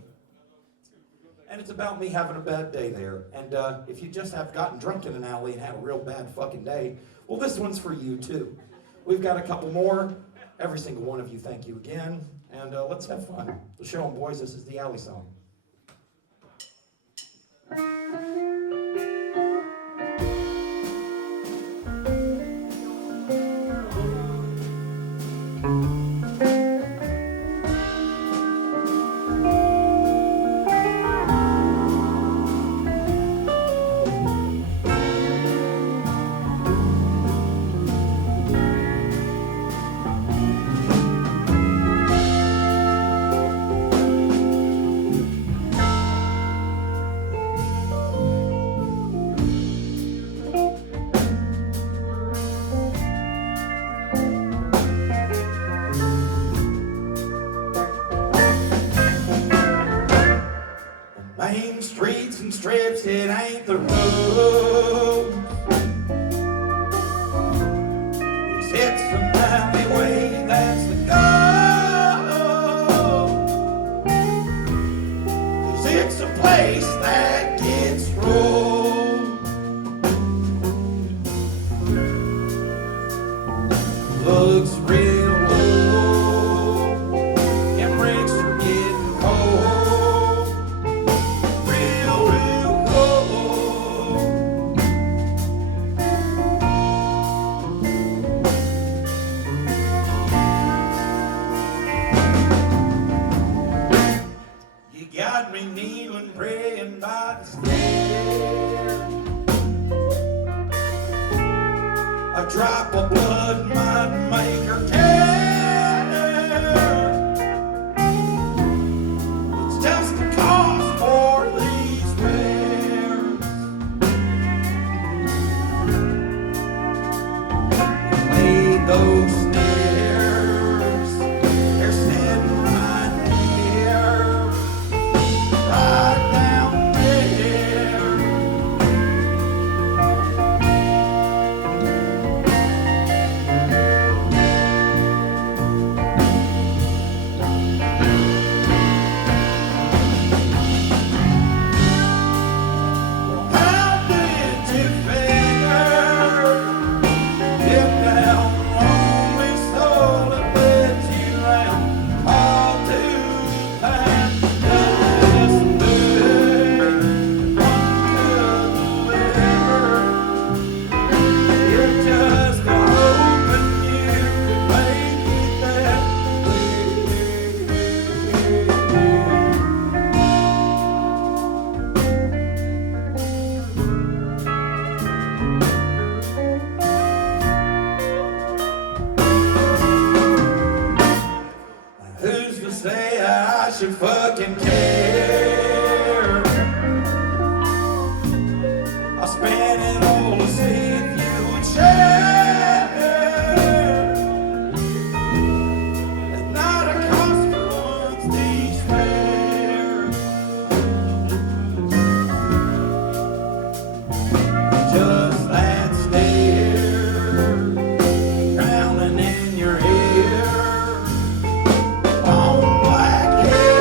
And it's about me having a bad day there. And if you just have gotten drunk in an alley and had a real bad fucking day, well, this one's for you, too. We've got a couple more. Every single one of you, thank you again. And let's have fun. Let's show them, boys, this is the alley song. Main streets and strips, it ain't the road. It's the alleyway, that's the goal. 'Cause it's a place that gets rolled. Looks real old, and bricks are getting cold. Got me kneeling, praying by the stairs. A drop of blood might make her care. It's just the cost for these wares. Lay those stairs, they're sitting right here. Right down there. How did you figure? Get down on me. should fucking care. I'll spend it all to see if you would share. It's not a cost for one's despair. Just that stare, drowning in your ear, long black hair.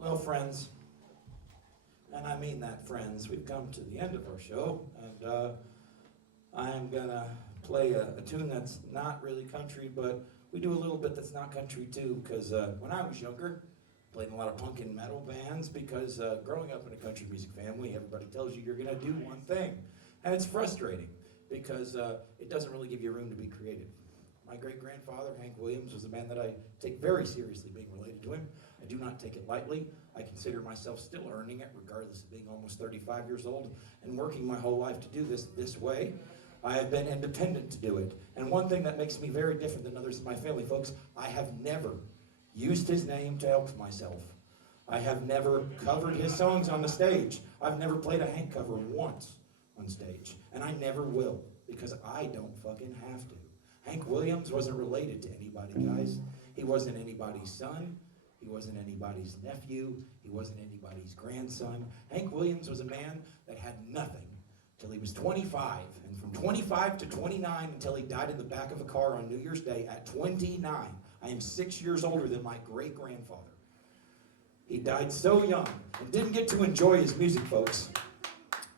Well, friends, and I mean that, friends, we've come to the end of our show, and I'm gonna play a tune that's not really country, but we do a little bit that's not country too, because when I was younger, played in a lot of punk and metal bands, because growing up in a country music family, everybody tells you you're gonna do one thing, and it's frustrating, because it doesn't really give you room to be creative. My great-grandfather, Hank Williams, was a man that I take very seriously being related to him. I do not take it lightly. I consider myself still earning it, regardless of being almost 35 years old and working my whole life to do this way. I have been independent to do it. And one thing that makes me very different than others in my family, folks, I have never used his name to help myself. I have never covered his songs on the stage. I've never played a Hank cover once on stage. And I never will, because I don't fucking have to. Hank Williams wasn't related to anybody, guys. He wasn't anybody's son. He wasn't anybody's nephew. He wasn't anybody's grandson. Hank Williams was a man that had nothing till he was 25. And from 25 to 29 until he died in the back of a car on New Year's Day at 29. I am 6 years older than my great-grandfather. He died so young and didn't get to enjoy his music, folks.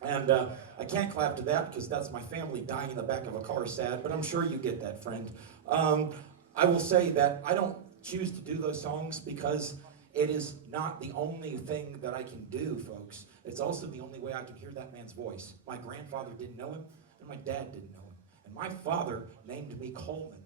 And I can't clap to that because that's my family dying in the back of a car sad, but I'm sure you get that, friend. I will say that I don't choose to do those songs because it is not the only thing that I can do, folks. It's also the only way I can hear that man's voice. My grandfather didn't know him, and my dad didn't know him. And my father named me Coleman.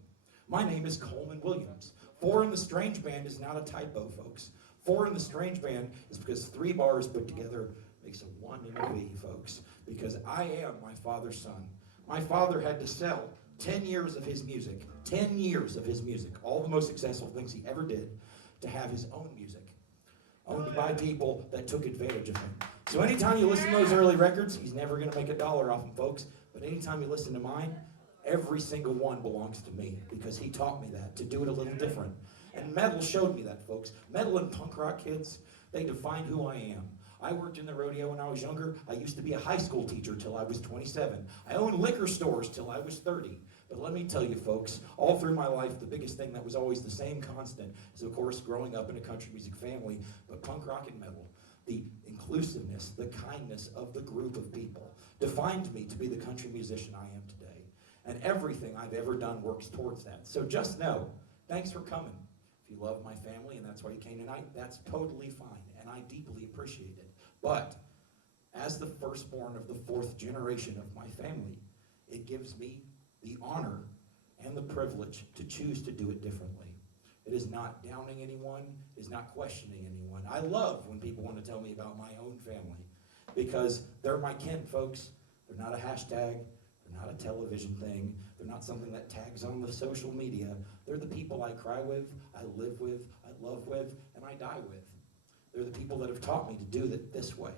My name is Coleman Williams. 4 in the Strange Band is not a typo, folks. 4 in the Strange Band is because 3 bars put together makes a 1 and a V, folks. Because I am my father's son. My father had to sell 10 years of his music, 10 years of his music, all the most successful things he ever did, to have his own music, owned by people that took advantage of him. So anytime you listen to those early records, he's never going to make $1 off them, folks. But anytime you listen to mine, every single one belongs to me because he taught me that, to do it a little different. And metal showed me that, folks. Metal and punk rock kids, they define who I am. I worked in the rodeo when I was younger. I used to be a high school teacher till I was 27. I owned liquor stores till I was 30. But let me tell you, folks, all through my life, the biggest thing that was always the same constant is, of course, growing up in a country music family, but punk rock and metal. The inclusiveness, the kindness of the group of people defined me to be the country musician I am today. And everything I've ever done works towards that. So just know, thanks for coming. If you love my family and that's why you came tonight, that's totally fine, and I deeply appreciate it. But as the firstborn of the fourth generation of my family, it gives me the honor and the privilege to choose to do it differently. It is not downing anyone, it is not questioning anyone. I love when people want to tell me about my own family, because they're my kin, folks. They're not a hashtag, they're not a television thing, they're not something that tags on the social media. They're the people I cry with, I live with, I love with, and I die with. They're the people that have taught me to do it this way.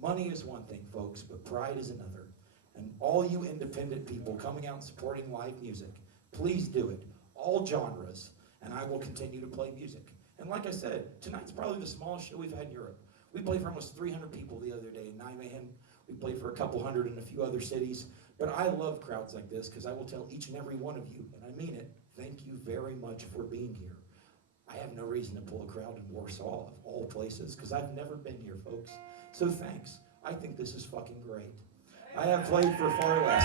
Money is one thing, folks, but pride is another. And all you independent people coming out and supporting live music, please do it. All genres. And I will continue to play music. And like I said, tonight's probably the smallest show we've had in Europe. We played for almost 300 people the other day in Nijmegen. We played for a couple hundred in a few other cities. But I love crowds like this because I will tell each and every one of you, and I mean it, thank you very much for being here. I have no reason to pull a crowd in Warsaw, of all places, because I've never been here, folks. So thanks. I think this is fucking great. I have played for far less.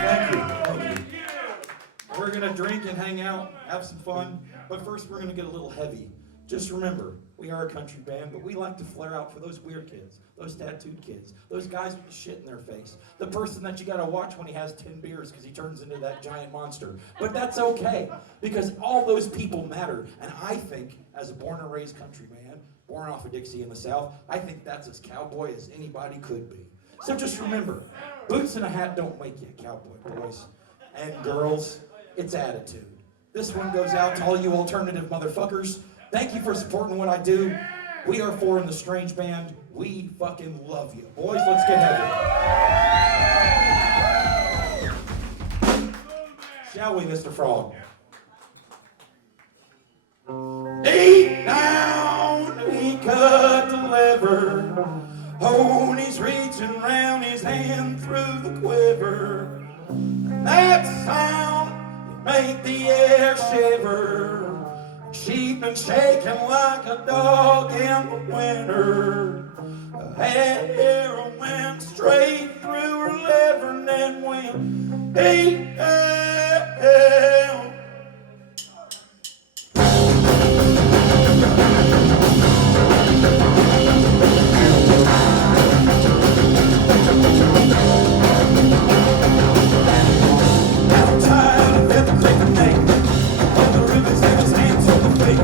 Thank you. Thank you. We're going to drink and hang out, have some fun, but first we're going to get a little heavy. Just remember, we are a country band, but we like to flare out for those weird kids, those tattooed kids, those guys with the shit in their face, the person that you got to watch when he has 10 beers because he turns into that giant monster. But that's okay, because all those people matter, and I think, as a born and raised country man, born off of Dixie in the South, I think that's as cowboy as anybody could be. So just remember, boots and a hat don't make you a cowboy, boys and girls. It's attitude. This one goes out to all you alternative motherfuckers. Thank you for supporting what I do. We are Four in the Strange Band. We fucking love you. Boys, let's get heavy. Shall we, Mr. Frog? Deep down, he cut the lever. Oh, and he's reaching round his hand through the quiver. That sound, it made the air shiver. She'd been shaking like a dog in the winter. Her hair went straight through her liver and then went deep down. I'm tired of everything name. All the ribbons in his hands on the feet.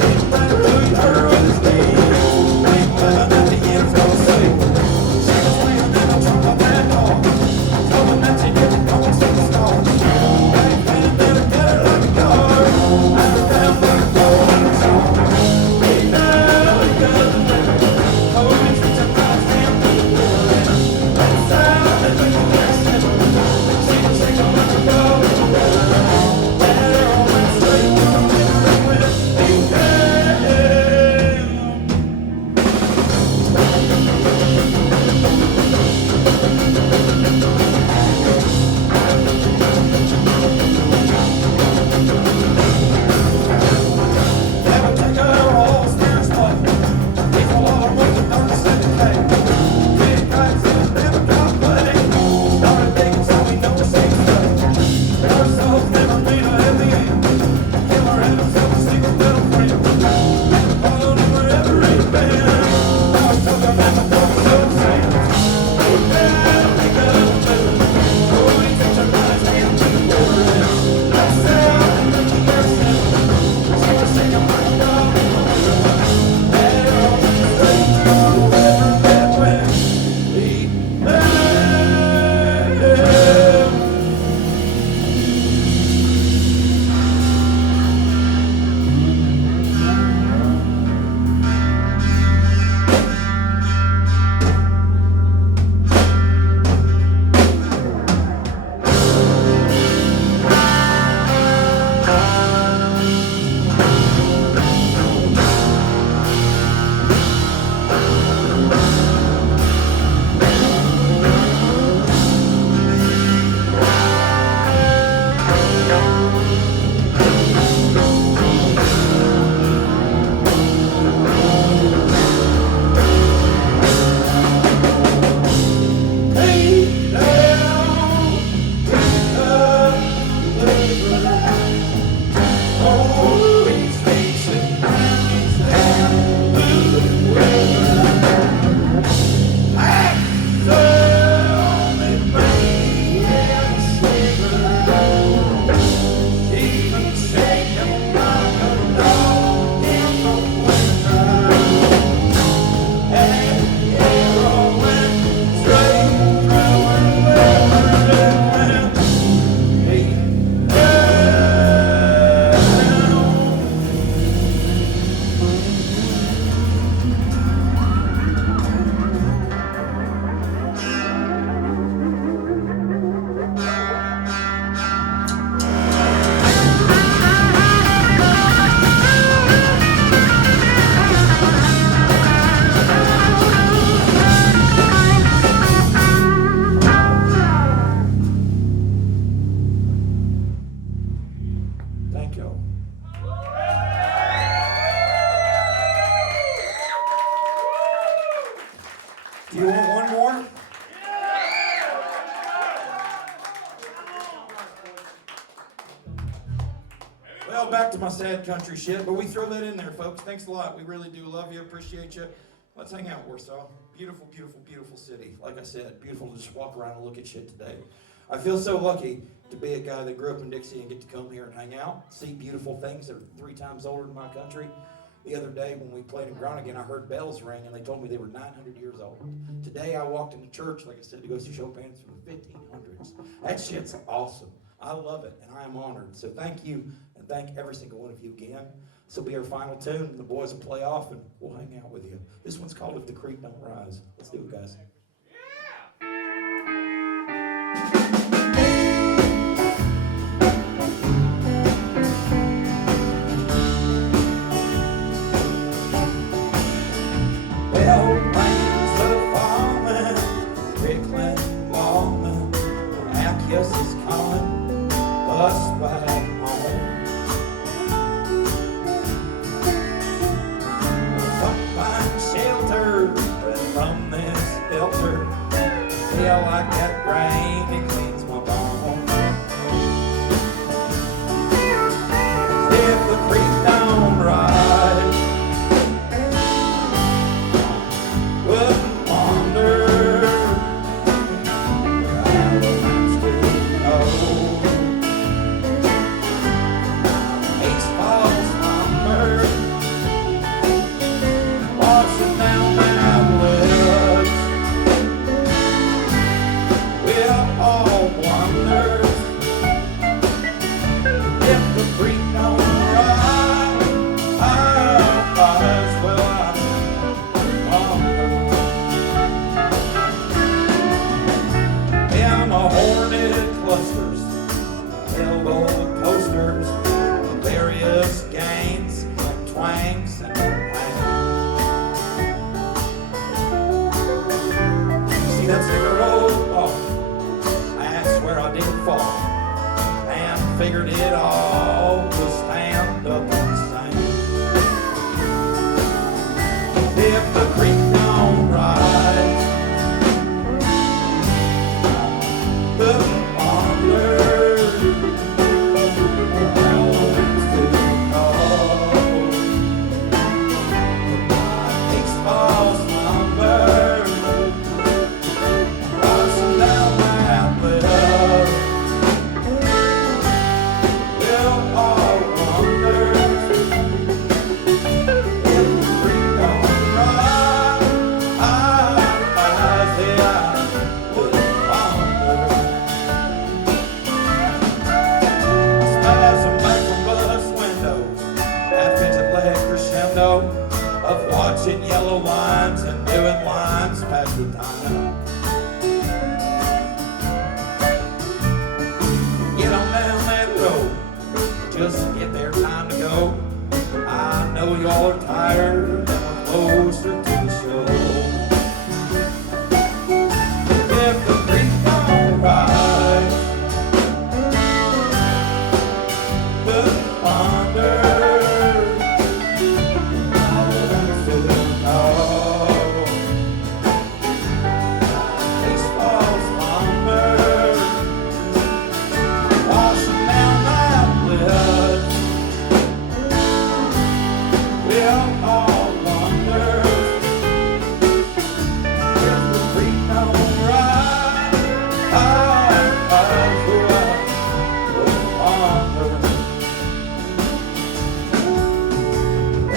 Didn't matter who he heard with his feet. Ain't glad that the end's gonna say. She was laying in a trunk of that dog. Told him that she didn't know what's back to my sad country shit, but we throw that in there, folks. Thanks a lot. We really do love you, appreciate you. Let's hang out, Warsaw. Beautiful, beautiful, beautiful city. Like I said, beautiful to just walk around and look at shit today. I feel so lucky to be a guy that grew up in Dixie and get to come here and hang out, see beautiful things that are 3 times older than my country. The other day when we played in Groningen, I heard bells ring and they told me they were 900 years old. Today I walked into church, like I said, to go see Chopin's from the 1500s. That shit's awesome. I love it and I am honored. So thank you and thank every single one of you again. This will be our final tune and the boys will play off and we'll hang out with you. This one's called If the Creek Don't Rise. Let's do it, guys. Is calling us back home. Some find shelter from this filter. Feel like that rain, it cleans my bones. If the creek don't rise, wouldn't wander. Figured it all to stand up and sing. If the creek don't rise, the wander, elements to know. Each false number, rising down my left. Of watching yellow lines and doing lines past the time. Get on down that road, just get there, time to go. I know y'all are tired and we're closer to the show. If the creek don't rise, the wander.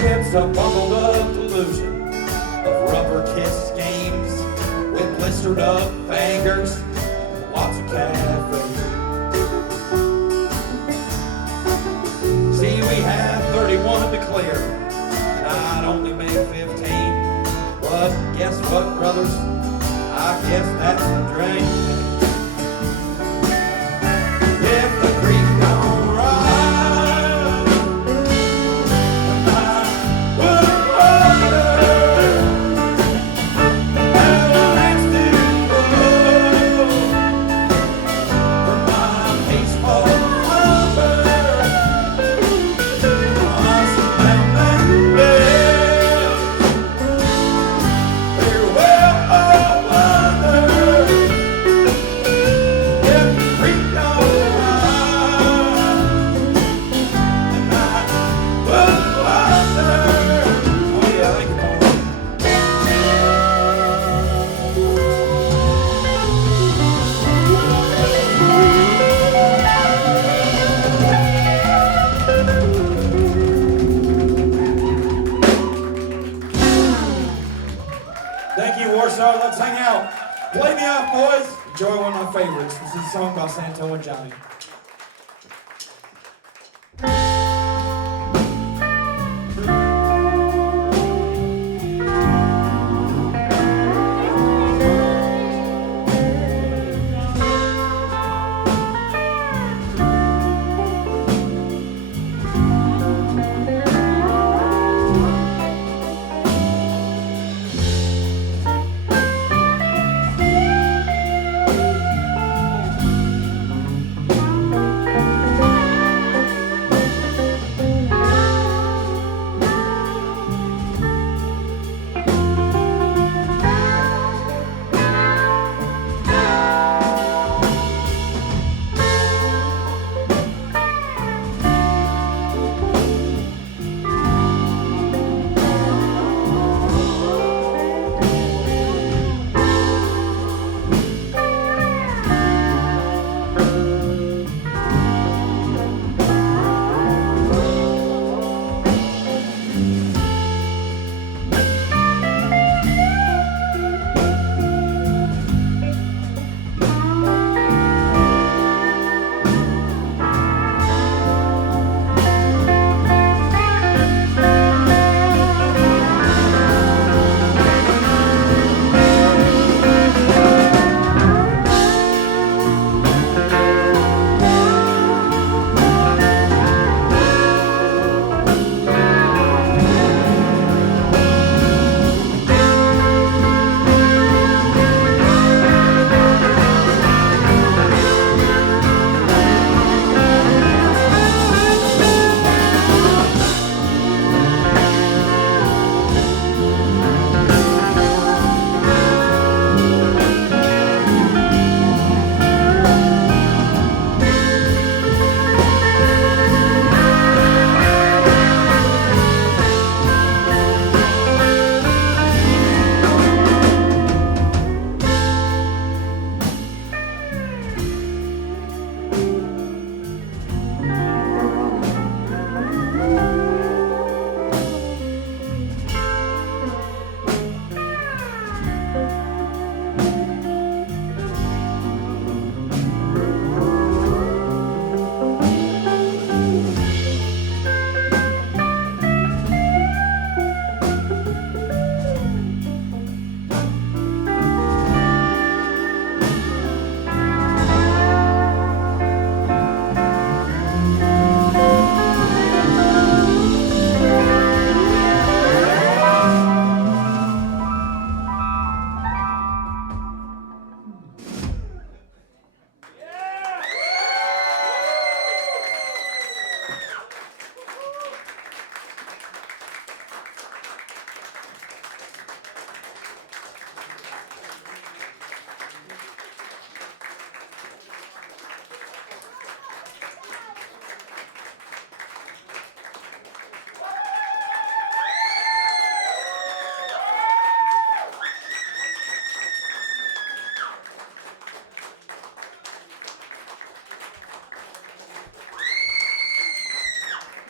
It's a bundled up delusion of rubber kiss schemes with blistered up fingers, lots of caffeine. See, we had 31 to clear, and I'd only made 15. But guess what, brothers? I guess that's the dream. If the creek don't rise, I would wonder how next to go for my peaceful slumber. Awesome down that bed, farewell, oh wonder. me off, boys. Enjoy one of my favorites. This is a song by Santo and Johnny.